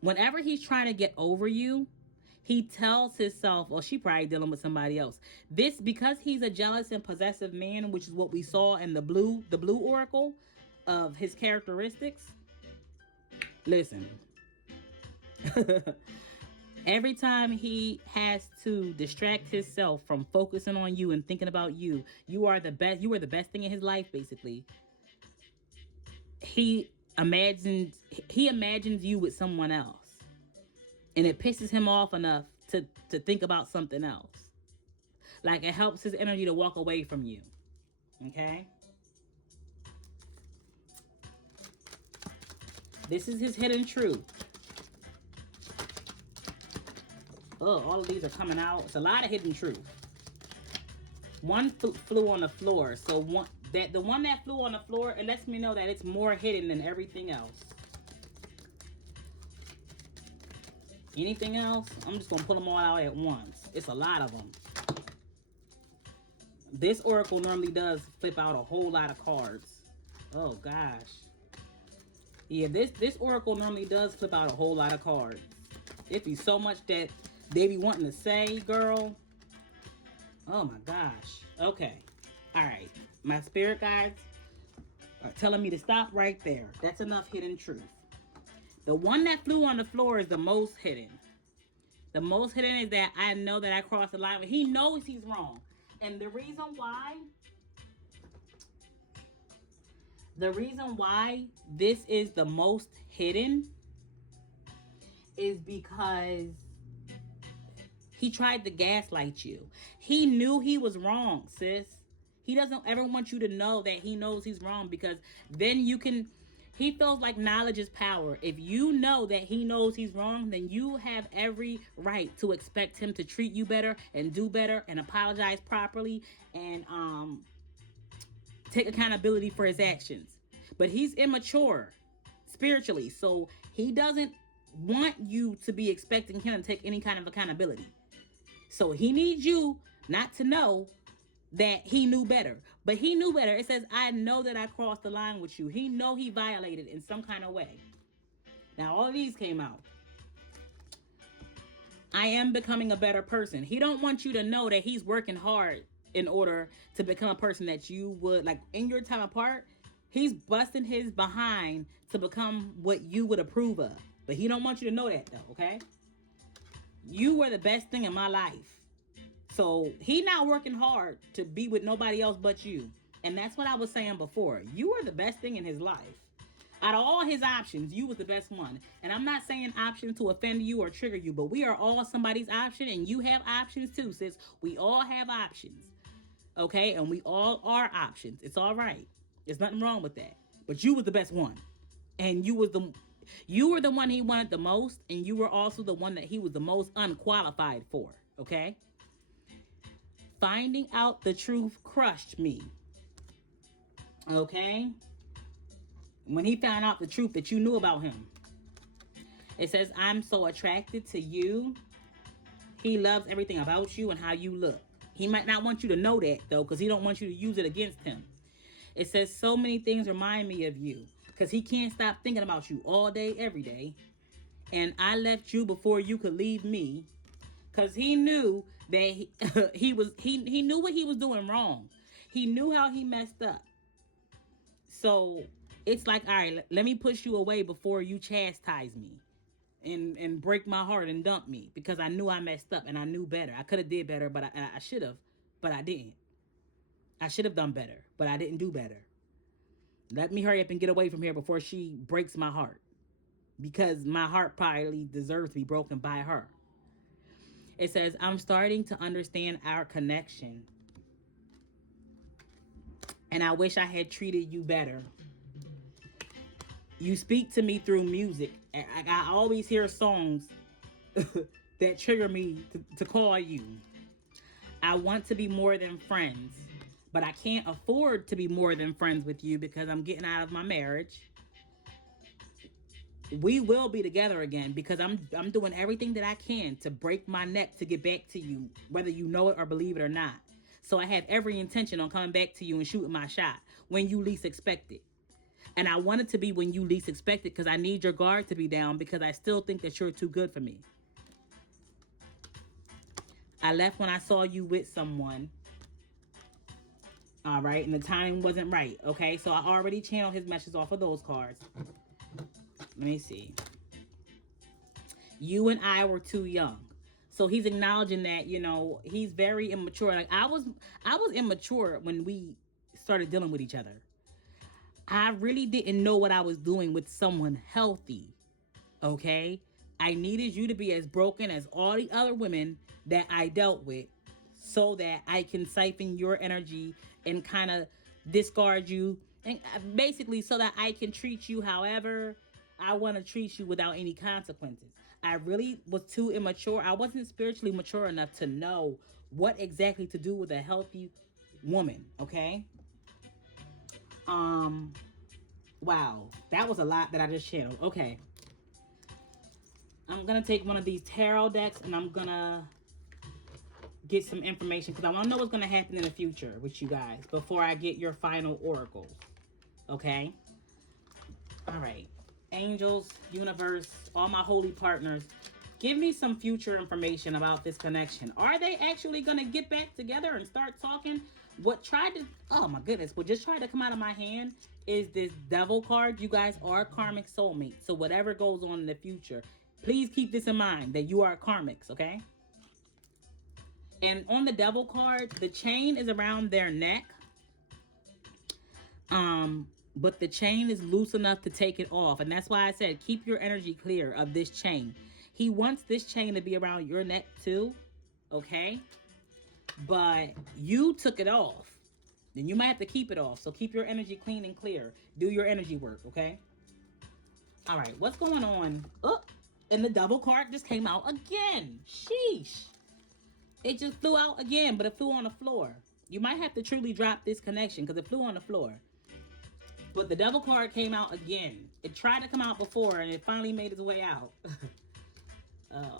Whenever he's trying to get over you, he tells himself, well, she probably dealing with somebody else. This, because he's a jealous and possessive man, which is what we saw in the blue oracle of his characteristics. Listen. Every time he has to distract himself from focusing on you and thinking about you, you are the best. You are the best thing in his life, basically. He imagines you with someone else, and it pisses him off enough to think about something else. Like, it helps his energy to walk away from you. Okay? This is his hidden truth. Oh, all of these are coming out. It's a lot of hidden truth. One flew on the floor. So the one that flew on the floor, it lets me know that it's more hidden than everything else. Anything else? I'm just going to pull them all out at once. It's a lot of them. This oracle normally does flip out a whole lot of cards. Oh, gosh. Yeah, this oracle normally does flip out a whole lot of cards. It be so much that they be wanting to say, girl. Oh, my gosh. Okay. All right. My spirit guides are telling me to stop right there. That's enough hidden truth. The one that flew on the floor is the most hidden. The most hidden is that I know that I crossed the line. He knows he's wrong. And the reason why this is the most hidden is because he tried to gaslight you. He knew he was wrong, sis. He doesn't ever want you to know that he knows he's wrong, because then you can... He feels like knowledge is power. If you know that he knows he's wrong, then you have every right to expect him to treat you better and do better and apologize properly and take accountability for his actions. But he's immature spiritually, so he doesn't want you to be expecting him to take any kind of accountability. So he needs you not to know that he knew better. But he knew better. It says, I know that I crossed the line with you. He know he violated in some kind of way. Now, all of these came out. I am becoming a better person. He don't want you to know that he's working hard in order to become a person that you would, like, in your time apart, he's busting his behind to become what you would approve of. But he don't want you to know that, though, okay? You were the best thing in my life. So he not working hard to be with nobody else but you. And that's what I was saying before. You were the best thing in his life. Out of all his options, you was the best one. And I'm not saying options to offend you or trigger you, but we are all somebody's option, and you have options too, sis. We all have options. Okay? And we all are options. It's all right. There's nothing wrong with that. But you was the best one. And you were the one he wanted the most, and you were also the one that he was the most unqualified for. Okay? Finding out the truth crushed me. Okay? When he found out the truth that you knew about him. It says, I'm so attracted to you. He loves everything about you and how you look. He might not want you to know that, though, because he don't want you to use it against him. It says, so many things remind me of you. Because he can't stop thinking about you all day, every day. And I left you before you could leave me. Because he knew that he knew what he was doing wrong. He knew how he messed up. So It's like, all right, let me push you away before you chastise me and break my heart and dump me, because I knew I messed up and I knew better. I could have did better, but I should have, but I didn't. I should have done better, but I didn't do better. Let me hurry up and get away from here before she breaks my heart, because my heart probably deserves to be broken by her. It says, I'm starting to understand our connection, and I wish I had treated you better. You speak to me through music. I always hear songs that trigger me to call you. I want to be more than friends, but I can't afford to be more than friends with you because I'm getting out of my marriage. We will be together again because I'm doing everything that I can to break my neck to get back to you, whether you know it or believe it or not. So I have every intention on coming back to you and shooting my shot when you least expect it. And I want it to be when you least expect it, because I need your guard to be down, because I still think that you're too good for me. I left when I saw you with someone. All right. And the timing wasn't right. Okay. So I already channeled his message off of those cards. Let me see. You and I were too young. So he's acknowledging that, you know, he's very immature. Like I was immature when we started dealing with each other. I really didn't know what I was doing with someone healthy. Okay? I needed you to be as broken as all the other women that I dealt with, so that I can siphon your energy and kind of discard you, and basically so that I can treat you however I want to treat you without any consequences. I really was too immature. I wasn't spiritually mature enough to know what exactly to do with a healthy woman, okay? Wow, that was a lot that I just channeled. Okay. I'm going to take one of these tarot decks and I'm going to get some information, because I want to know what's going to happen in the future with you guys before I get your final oracles. Okay? All right. Angels, universe, all my holy partners, give me some future information about this connection. Are they actually going to get back together and start talking? What tried to, oh my goodness, what just tried to come out of my hand is this devil card. You guys are karmic soulmates. So whatever goes on in the future, please keep this in mind, that you are karmics, okay? And on the devil card, the chain is around their neck. But the chain is loose enough to take it off. And that's why I said, keep your energy clear of this chain. He wants this chain to be around your neck too, okay? But you took it off. Then you might have to keep it off. So keep your energy clean and clear. Do your energy work, okay? All right, what's going on? Oh, and the double card just came out again. Sheesh. It just flew out again, but it flew on the floor. You might have to truly drop this connection because it flew on the floor. But the devil card came out again. It tried to come out before and it finally made its way out.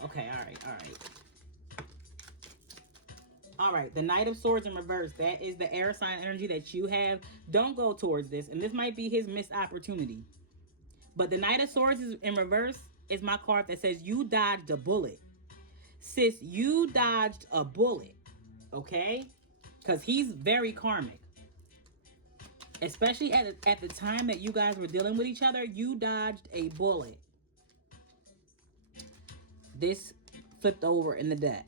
Okay, all right. All right, the Knight of Swords in reverse. That is the air sign energy that you have. Don't go towards this. And this might be his missed opportunity. But the Knight of Swords is in reverse is my card that says you dodged a bullet. Sis, you dodged a bullet. Okay? Because he's very karmic. Especially at the time that you guys were dealing with each other, you dodged a bullet. This flipped over in the deck.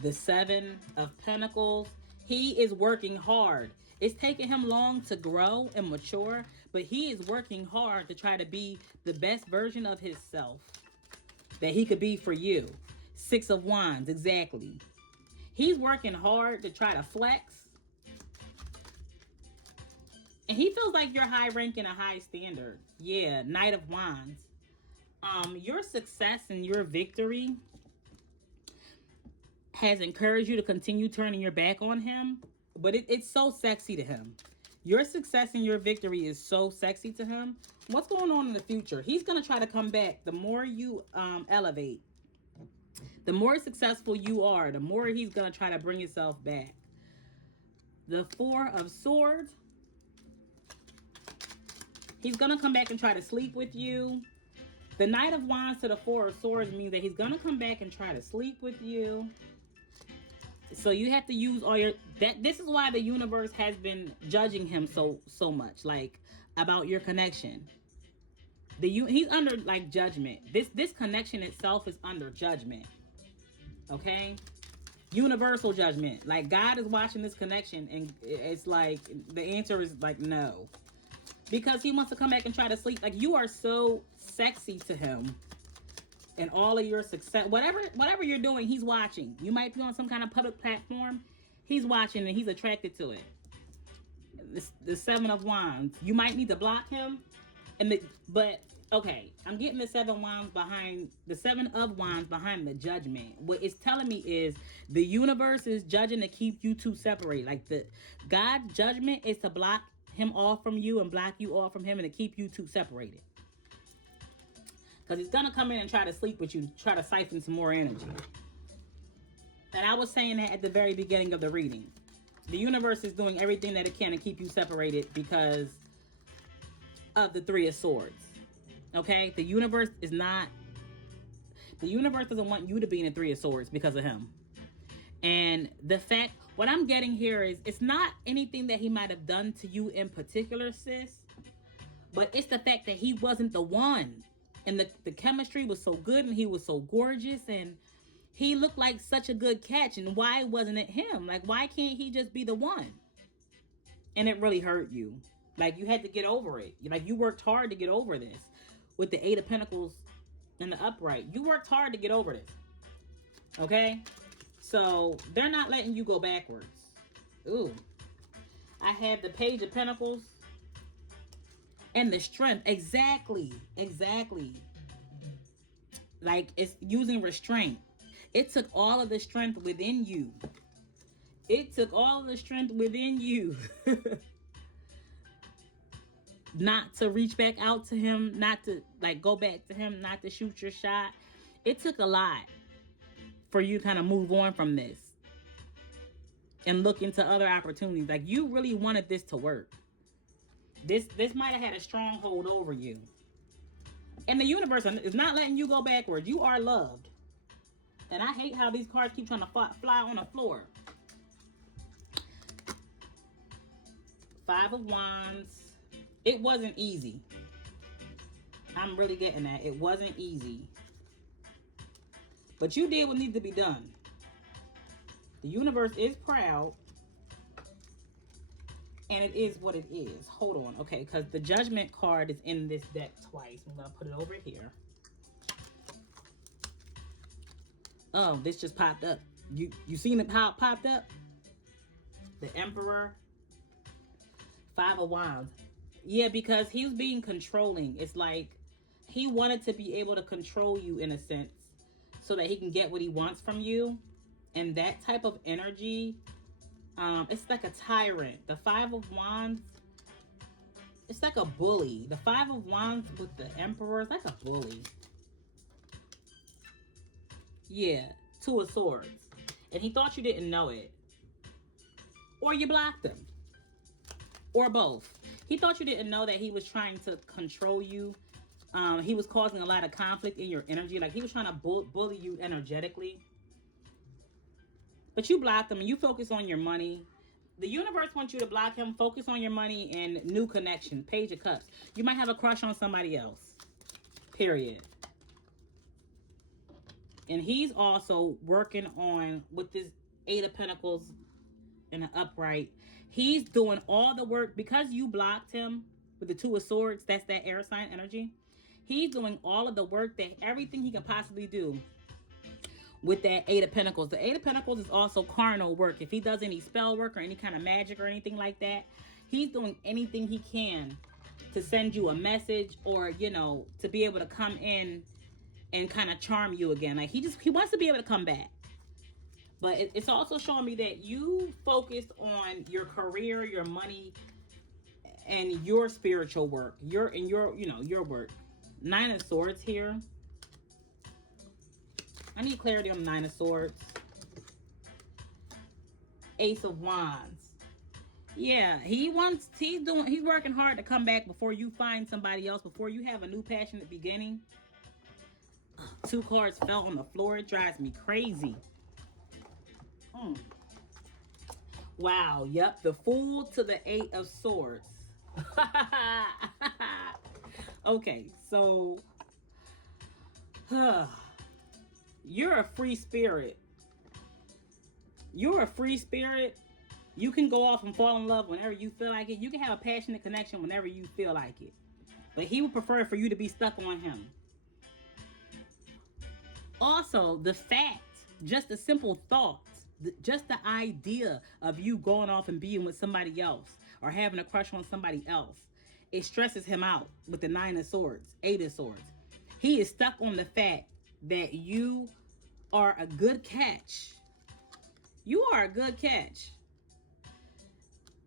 The Seven of Pentacles. He is working hard. It's taking him long to grow and mature, but he is working hard to try to be the best version of himself that he could be for you. Six of Wands, exactly. He's working hard to try to flex. And he feels like you're high rank and a high standard. Yeah, Knight of Wands. Your success and your victory has encouraged you to continue turning your back on him. But it's so sexy to him. Your success and your victory is so sexy to him. What's going on in the future? He's going to try to come back. The more you elevate, the more successful you are, the more he's going to try to bring himself back. The Four of Swords. He's going to come back and try to sleep with you. The Knight of Wands to the Four of Swords means that he's going to come back and try to sleep with you. So you have to use all your... This is why the universe has been judging him so much. Like, about your connection. He's under like judgment. This connection itself is under judgment. Okay? Universal judgment. Like God is watching this connection and it's like the answer is like no. Because he wants to come back and try to sleep. Like you are so sexy to him. And all of your success, whatever you're doing, he's watching. You might be on some kind of public platform. He's watching and he's attracted to it. The Seven of Wands. You might need to block him. But okay, I'm getting the Seven of Wands behind the judgment. What it's telling me is the universe is judging to keep you two separated. Like the God's judgment is to block him off from you and block you off from him and to keep you two separated. Because he's going to come in and try to sleep with you, try to siphon some more energy. And I was saying that at the very beginning of the reading. The universe is doing everything that it can to keep you separated because of the Three of Swords. Okay? The universe doesn't want you to be in the Three of Swords because of him. And what I'm getting here is, it's not anything that he might have done to you in particular, sis. But it's the fact that he wasn't the one. And the chemistry was so good and he was so gorgeous and he looked like such a good catch. And why wasn't it him? Like, why can't he just be the one? And it really hurt you. Like, you had to get over it. Like, you worked hard to get over this. With the Eight of Pentacles and the upright. You worked hard to get over this. Okay? So, they're not letting you go backwards. Ooh. I had the Page of Pentacles. And the strength. Exactly. Like, it's using restraint. It took all of the strength within you. Not to reach back out to him. Not to, like, go back to him. Not to shoot your shot. It took a lot for you to kind of move on from this. And look into other opportunities. Like, you really wanted this to work. This might have had a stronghold over you. And the universe is not letting you go backwards. You are loved. And I hate how these cards keep trying to fly on the floor. Five of Wands. It wasn't easy. I'm really getting that. It wasn't easy. But you did what needed to be done. The universe is proud. And it is what it is. Hold on. Okay, because the Judgment card is in this deck twice. I'm going to put it over here. Oh, this just popped up. You seen it how it popped up? The Emperor. Five of Wands. Yeah, because he was being controlling. It's like he wanted to be able to control you in a sense so that he can get what he wants from you. And that type of energy... it's like a tyrant. The Five of Wands, it's like a bully. The Five of Wands with the Emperor is like a bully. Yeah, Two of Swords. And he thought you didn't know it. Or you blocked him. Or both. He thought you didn't know that he was trying to control you. He was causing a lot of conflict in your energy. Like, he was trying to bully you energetically. But you blocked him and you focus on your money. The universe wants you to block him. Focus on your money and new connection. Page of Cups. You might have a crush on somebody else. Period. And he's also working on, with this Eight of Pentacles and an upright. He's doing all the work. Because you blocked him with the Two of Swords. That's that air sign energy. He's doing all of the work, that everything he can possibly do with that Eight of Pentacles. The Eight of Pentacles is also carnal work. If he does any spell work or any kind of magic or anything like that, he's doing anything he can to send you a message or, you know, to be able to come in and kind of charm you again. Like, he wants to be able to come back. But it's also showing me that you focused on your career, your money, and your spiritual work. Your work. Nine of Swords here. I need clarity on Nine of Swords. Ace of Wands. Yeah, he's working hard to come back before you find somebody else, before you have a new passionate beginning. Two cards fell on the floor. It drives me crazy. Wow, yep, the Fool to the Eight of Swords. Okay, so you're a free spirit. You're a free spirit. You can go off and fall in love whenever you feel like it. You can have a passionate connection whenever you feel like it. But he would prefer for you to be stuck on him. Also, the fact, just the simple thought, just the idea of you going off and being with somebody else or having a crush on somebody else, it stresses him out with the Nine of Swords, Eight of Swords. He is stuck on the fact that you are a good catch. You are a good catch.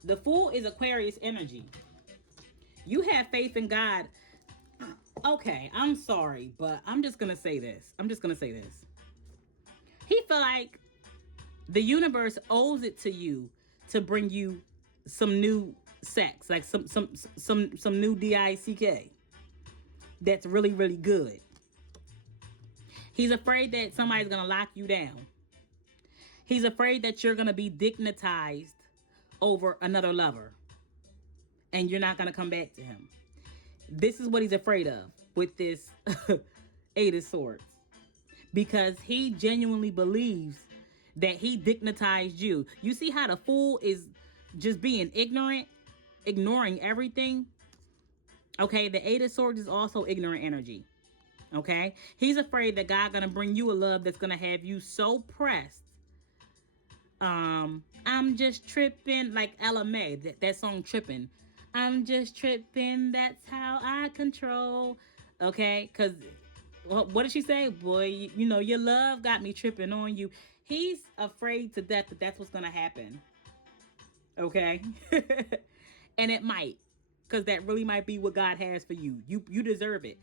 The Fool is Aquarius energy. You have faith in God. Okay, I'm sorry, but I'm just going to say this. He felt like the universe owes it to you to bring you some new sex, like some new dick that's really, really good. He's afraid that somebody's going to lock you down. He's afraid that you're going to be dignitized over another lover and you're not going to come back to him. This is what he's afraid of with this Eight of Swords, because he genuinely believes that he dignitized you. You see how the Fool is just being ignorant, ignoring everything? Okay, the Eight of Swords is also ignorant energy. Okay, he's afraid that God gonna bring you a love that's gonna have you so pressed. I'm just tripping, like Ella May, that song Tripping. I'm just tripping, that's how I control. Okay, because what did she say? Boy, you know, your love got me tripping on you. He's afraid to death that that's what's going to happen. Okay? And it might, because that really might be what God has for you. You deserve it.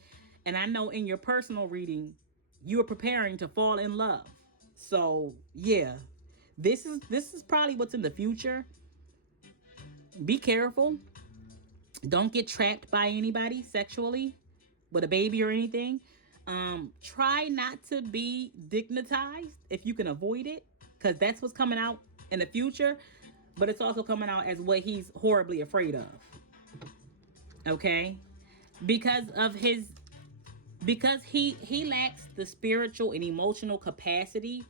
And I know in your personal reading, you are preparing to fall in love. So, yeah. This is probably what's in the future. Be careful. Don't get trapped by anybody sexually with a baby or anything. Try not to be dignitized if you can avoid it, because that's what's coming out in the future, but it's also coming out as what he's horribly afraid of. Okay? Because he lacks the spiritual and emotional capacity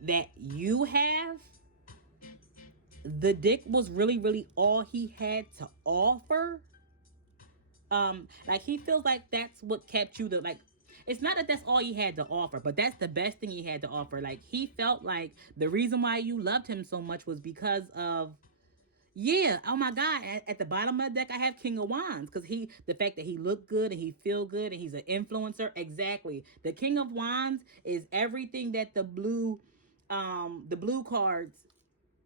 that you have. The dick was really, really all he had to offer. Like he feels like that's what kept you like, it's not that that's all he had to offer, but that's the best thing he had to offer. Like he felt like the reason why you loved him so much was because of, yeah, oh my God, at the bottom of the deck I have King of Wands, because the fact that he looked good and he feel good and he's an influencer. Exactly. The King of Wands is everything that the blue cards,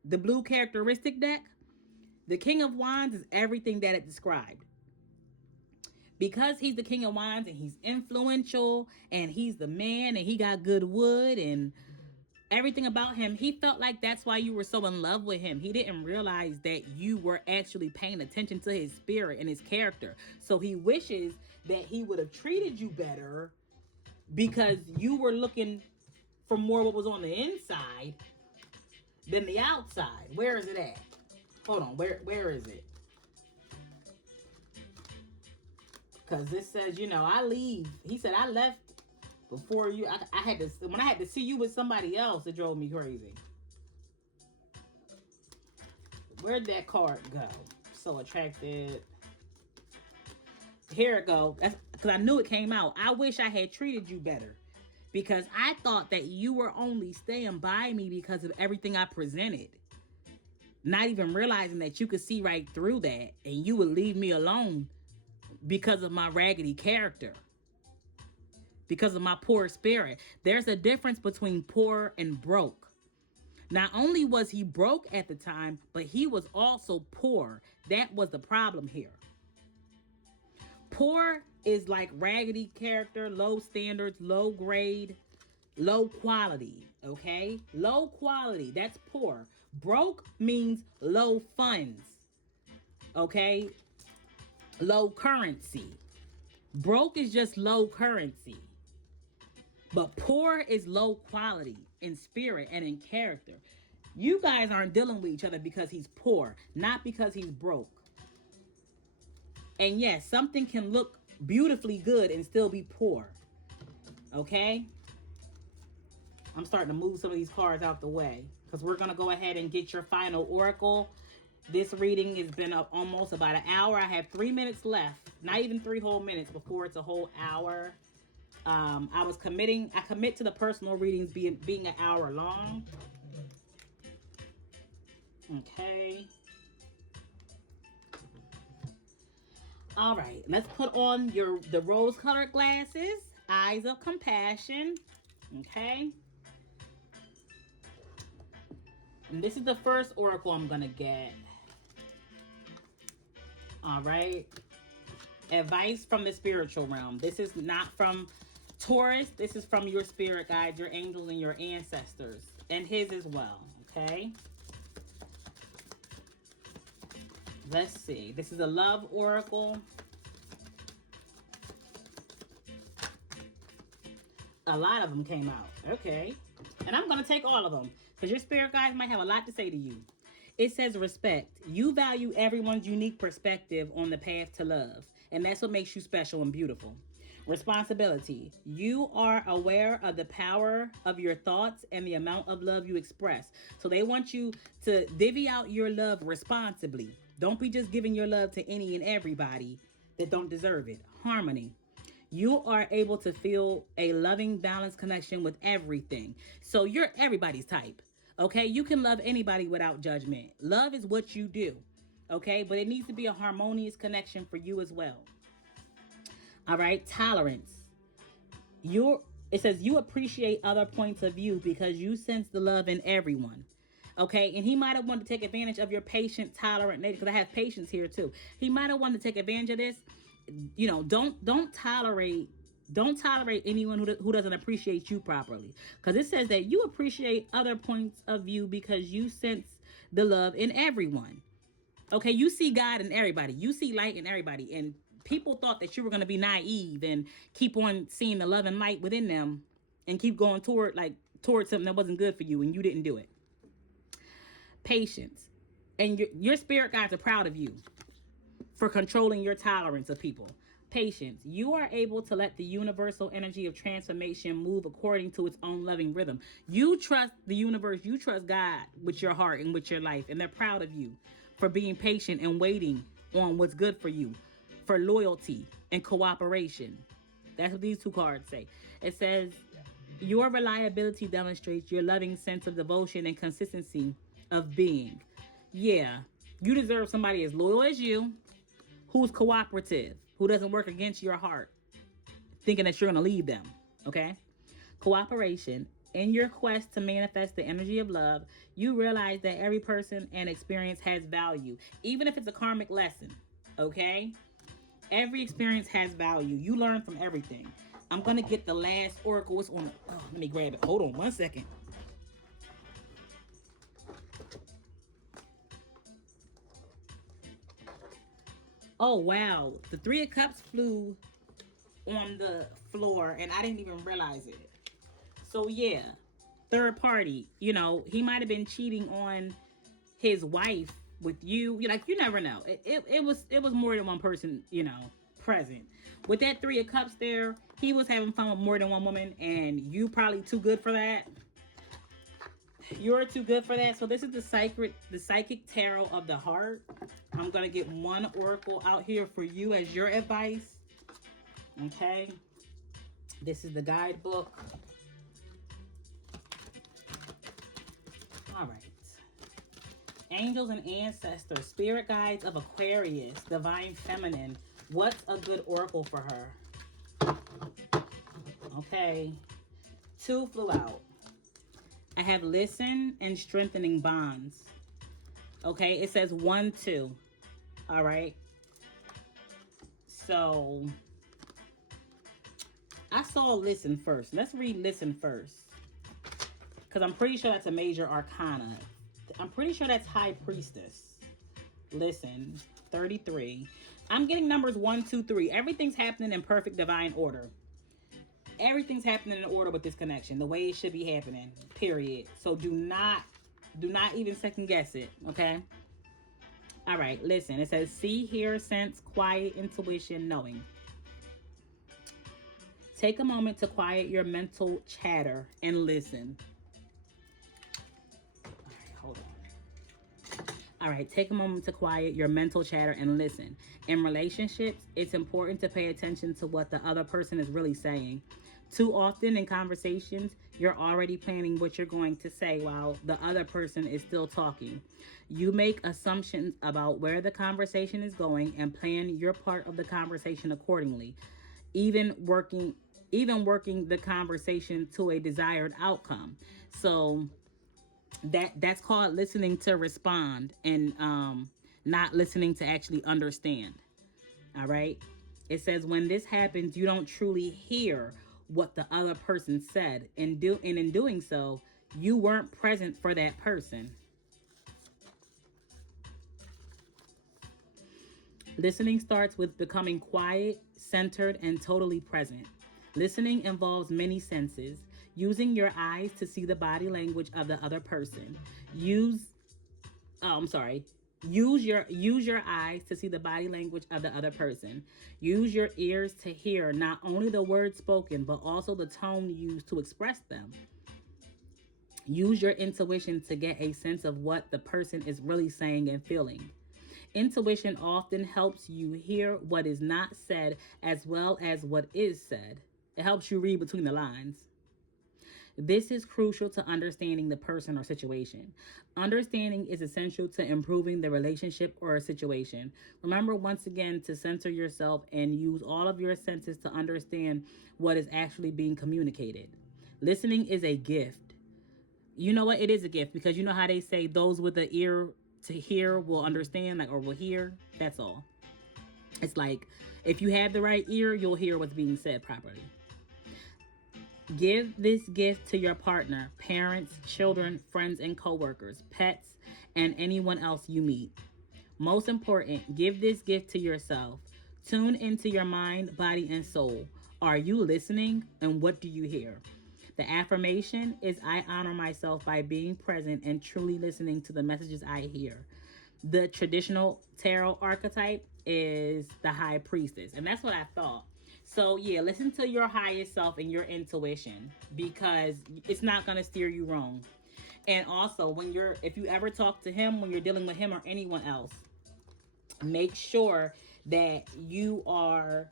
the blue characteristic deck, the King of Wands is everything that it described. Because he's the King of Wands and he's influential and he's the man and he got good wood and everything about him, he felt like that's why you were so in love with him. He didn't realize that you were actually paying attention to his spirit and his character. So he wishes that he would have treated you better because you were looking for more what was on the inside than the outside. Where is it at? Hold on, where is it? Because this says, I leave. He said, I left before you. I had to, when I had to see you with somebody else, it drove me crazy. Where'd that card go? So attracted. Here it go. That's because I knew it came out. I wish I had treated you better, because I thought that you were only staying by me because of everything I presented. Not even realizing that you could see right through that and you would leave me alone because of my raggedy character, because of my poor spirit. There's a difference between poor and broke. Not only was he broke at the time, but he was also poor. That was the problem here. Poor is like raggedy character, low standards, low grade, low quality, okay? Low quality, that's poor. Broke means low funds, okay? Low currency. Broke is just low currency. But poor is low quality in spirit and in character. You guys aren't dealing with each other because he's poor, not because he's broke. And yes, something can look beautifully good and still be poor. Okay? I'm starting to move some of these cards out the way because we're going to go ahead and get your final oracle. This reading has been up almost about an hour. I have 3 minutes left. Not even 3 whole minutes before it's a whole hour. I commit to the personal readings being an hour long. Okay. All right, let's put on the rose-colored glasses, eyes of compassion. Okay. And this is the first oracle I'm gonna get. All right. Advice from the spiritual realm. This is not from Taurus. This is from your spirit guides, your angels, and your ancestors, and his as well. Okay. Let's see. This is a love oracle. A lot of them came out. Okay. And I'm going to take all of them because your spirit guides might have a lot to say to you. It says respect. You value everyone's unique perspective on the path to love. And that's what makes you special and beautiful. Responsibility. You are aware of the power of your thoughts and the amount of love you express. So they want you to divvy out your love responsibly. Don't be just giving your love to any and everybody that don't deserve it. Harmony. You are able to feel a loving, balanced connection with everything. So you're everybody's type. Okay? You can love anybody without judgment. Love is what you do. Okay? But it needs to be a harmonious connection for you as well. All right? Tolerance. It says you appreciate other points of view because you sense the love in everyone. Okay, and he might have wanted to take advantage of your patient, tolerant nature, because I have patience here too. He might have wanted to take advantage of this. You know, don't tolerate anyone who doesn't appreciate you properly, because it says that you appreciate other points of view because you sense the love in everyone. Okay, you see God in everybody. You see light in everybody, and people thought that you were going to be naive and keep on seeing the love and light within them and keep going towards something that wasn't good for you, and you didn't do it. Patience. And your spirit guides are proud of you for controlling your tolerance of people. Patience. You are able to let the universal energy of transformation move according to its own loving rhythm. You trust the universe. You trust God with your heart and with your life. And they're proud of you for being patient and waiting on what's good for you, for loyalty and cooperation. That's what these two cards say. It says, your reliability demonstrates your loving sense of devotion and consistency of being. Yeah, you deserve somebody as loyal as you, who's cooperative, who doesn't work against your heart, thinking that you're going to leave them, okay? Cooperation. In your quest to manifest the energy of love, you realize that every person and experience has value, even if it's a karmic lesson, okay? Every experience has value. You learn from everything. I'm going to get the last oracle. It's on. Oh, let me grab it. Hold on 1 second. Oh, wow. The 3 of Cups flew on the floor, and I didn't even realize it. So, yeah. Third party. You know, he might have been cheating on his wife with you. Like, you never know. It was more than one person, you know, present. With that 3 of Cups there, he was having fun with more than one woman, and you probably too good for that. You're too good for that. So this is the psychic tarot of the heart. I'm going to get one oracle out here for you as your advice. Okay. This is the guidebook. All right. Angels and ancestors, spirit guides of Aquarius, divine feminine. What's a good oracle for her? Okay. 2 flew out. I have listen and strengthening bonds. Okay, it says 1, 2. All right. So I saw listen first. Let's read listen first, because I'm pretty sure that's a major arcana. I'm pretty sure that's High Priestess. Listen, 33. I'm getting numbers 1, 2, 3. Everything's happening in perfect divine order. Everything's happening in order with this connection, the way it should be happening, period. So do not even second guess it, okay? All right, listen. It says see, hear, sense, quiet, intuition, knowing. Take a moment to quiet your mental chatter and listen. All right, hold on. All right, take a moment to quiet your mental chatter and listen. In relationships, it's important to pay attention to what the other person is really saying. Too often in conversations, you're already planning what you're going to say while the other person is still talking. You make assumptions about where the conversation is going and plan your part of the conversation accordingly, even working the conversation to a desired outcome. So that's called listening to respond, and not listening to actually understand. All right. It says when this happens, you don't truly hear what the other person said, and in doing so, you weren't present for that person. Listening starts with becoming quiet, centered, and totally present. Listening involves many senses. Using your eyes to see the body language of the other person. Use oh, I'm sorry. Use your eyes to see the body language of the other person. Use your ears to hear not only the words spoken, but also the tone used to express them. Use your intuition to get a sense of what the person is really saying and feeling. Intuition often helps you hear what is not said as well as what is said. It helps you read between the lines. This is crucial to understanding the person or situation. Understanding is essential to improving the relationship or a situation. Remember once again to center yourself and use all of your senses to understand what is actually being communicated. Listening is a gift. You know what? It is a gift, because you know how they say those with the ear to hear will understand, like, or will hear. That's all. It's like if you have the right ear, you'll hear what's being said properly. Give this gift to your partner, parents, children, friends, and coworkers, pets, and anyone else you meet. Most important, give this gift to yourself. Tune into your mind, body, and soul. Are you listening? And what do you hear? The affirmation is I honor myself by being present and truly listening to the messages I hear. The traditional tarot archetype is the high priestess. And that's what I thought. So yeah, listen to your highest self and your intuition, because it's not going to steer you wrong. And also, if you ever talk to him, when you're dealing with him or anyone else, make sure that you are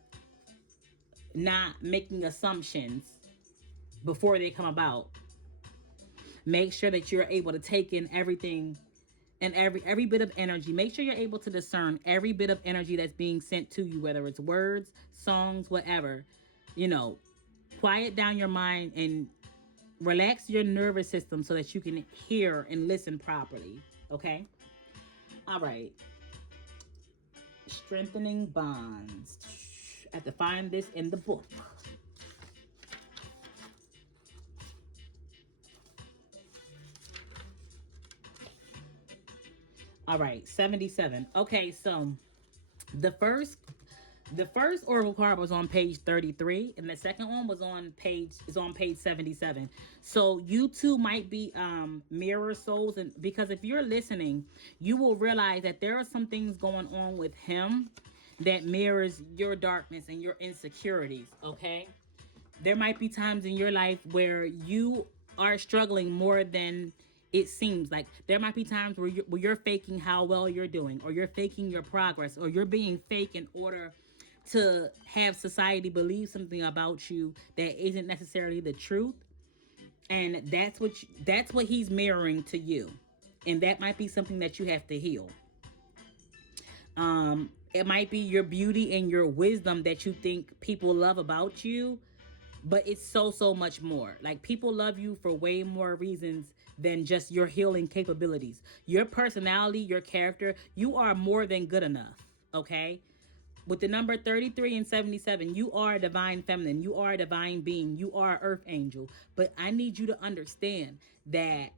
not making assumptions before they come about. Make sure that you're able to take in everything and every bit of energy. Make sure you're able to discern every bit of energy that's being sent to you, whether it's words, songs, whatever. You know, quiet down your mind and relax your nervous system so that you can hear and listen properly. Okay? All right. Strengthening bonds. I have to find this in the book. All right, 77. Okay, so the first oracle card was on page 33, and the second one is on page 77. So you two might be mirror souls, and because if you're listening, you will realize that there are some things going on with him that mirrors your darkness and your insecurities. Okay, there might be times in your life where you are struggling more than it seems. Like there might be times where you're faking how well you're doing, or you're faking your progress, or you're being fake in order to have society believe something about you that isn't necessarily the truth. And that's what he's mirroring to you, and that might be something that you have to heal. It might be your beauty and your wisdom that you think people love about you, but it's so much more. Like people love you for way more reasons than just your healing capabilities. Your personality, your character, you are more than good enough. Okay? With the number 33 and 77, you are a divine feminine. You are a divine being. You are an earth angel. But I need you to understand that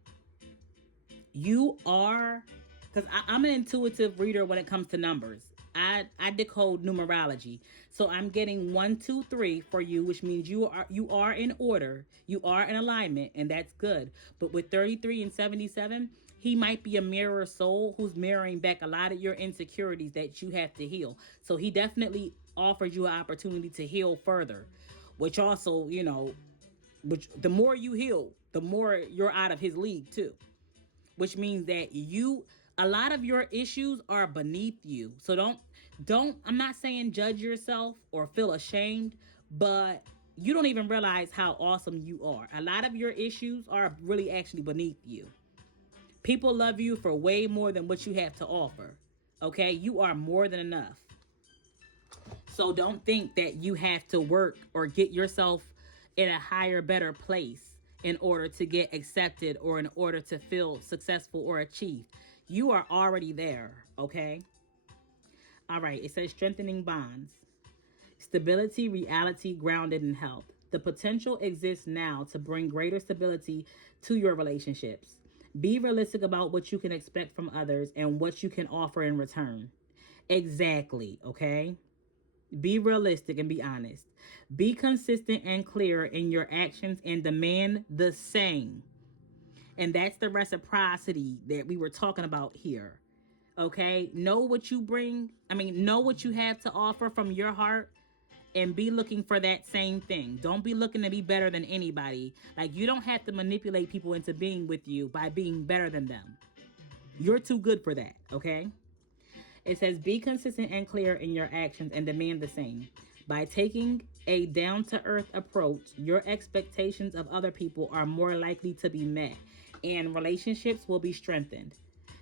you are, because I'm an intuitive reader when it comes to numbers. I decode numerology. So I'm getting 1, 2, 3 for you, which means you are in order. You are in alignment, and that's good. But with 33 and 77, he might be a mirror soul who's mirroring back a lot of your insecurities that you have to heal. So he definitely offers you an opportunity to heal further. which also, which the more you heal, the more you're out of his league too. Which means that a lot of your issues are beneath you. So I'm not saying judge yourself or feel ashamed, but you don't even realize how awesome you are. A lot of your issues are really actually beneath you. People love you for way more than what you have to offer. Okay? You are more than enough. So don't think that you have to work or get yourself in a higher, better place in order to get accepted or in order to feel successful or achieved. You are already there, okay? All right, it says strengthening bonds. Stability, reality, grounded in health. The potential exists now to bring greater stability to your relationships. Be realistic about what you can expect from others and what you can offer in return. Exactly, okay? Be realistic and be honest. Be consistent and clear in your actions and demand the same. And that's the reciprocity that we were talking about here. Okay? Know what you bring. Know what you have to offer from your heart and be looking for that same thing. Don't be looking to be better than anybody. Like, you don't have to manipulate people into being with you by being better than them. You're too good for that, okay? It says, be consistent and clear in your actions and demand the same. By taking a down-to-earth approach, your expectations of other people are more likely to be met, and relationships will be strengthened.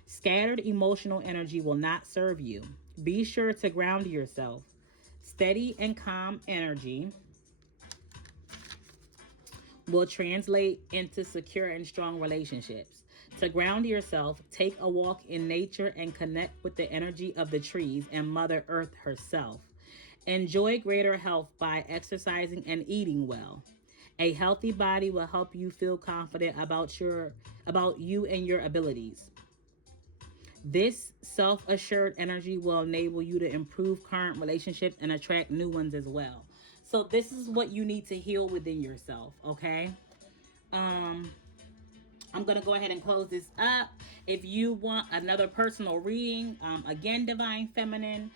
Scattered emotional energy will not serve you. Be sure to ground yourself. Steady and calm energy will translate into secure and strong relationships. To ground yourself, take a walk in nature and connect with the energy of the trees and Mother Earth herself. Enjoy greater health by exercising and eating well. A healthy body will help you feel confident about you and your abilities. This self-assured energy will enable you to improve current relationships and attract new ones as well. So this is what you need to heal within yourself, okay? I'm going to go ahead and close this up. If you want another personal reading, again, Divine Feminine,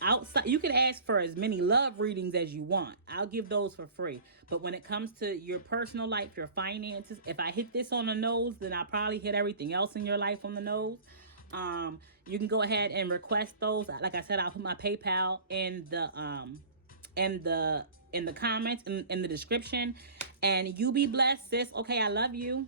outside, you can ask for as many love readings as you want. I'll give those for free. But when it comes to your personal life, your finances, if I hit this on the nose, then I'll probably hit everything else in your life on the nose. You can go ahead and request those. Like I said, I'll put my PayPal in the comments in the description. And you be blessed, sis. Okay, I love you.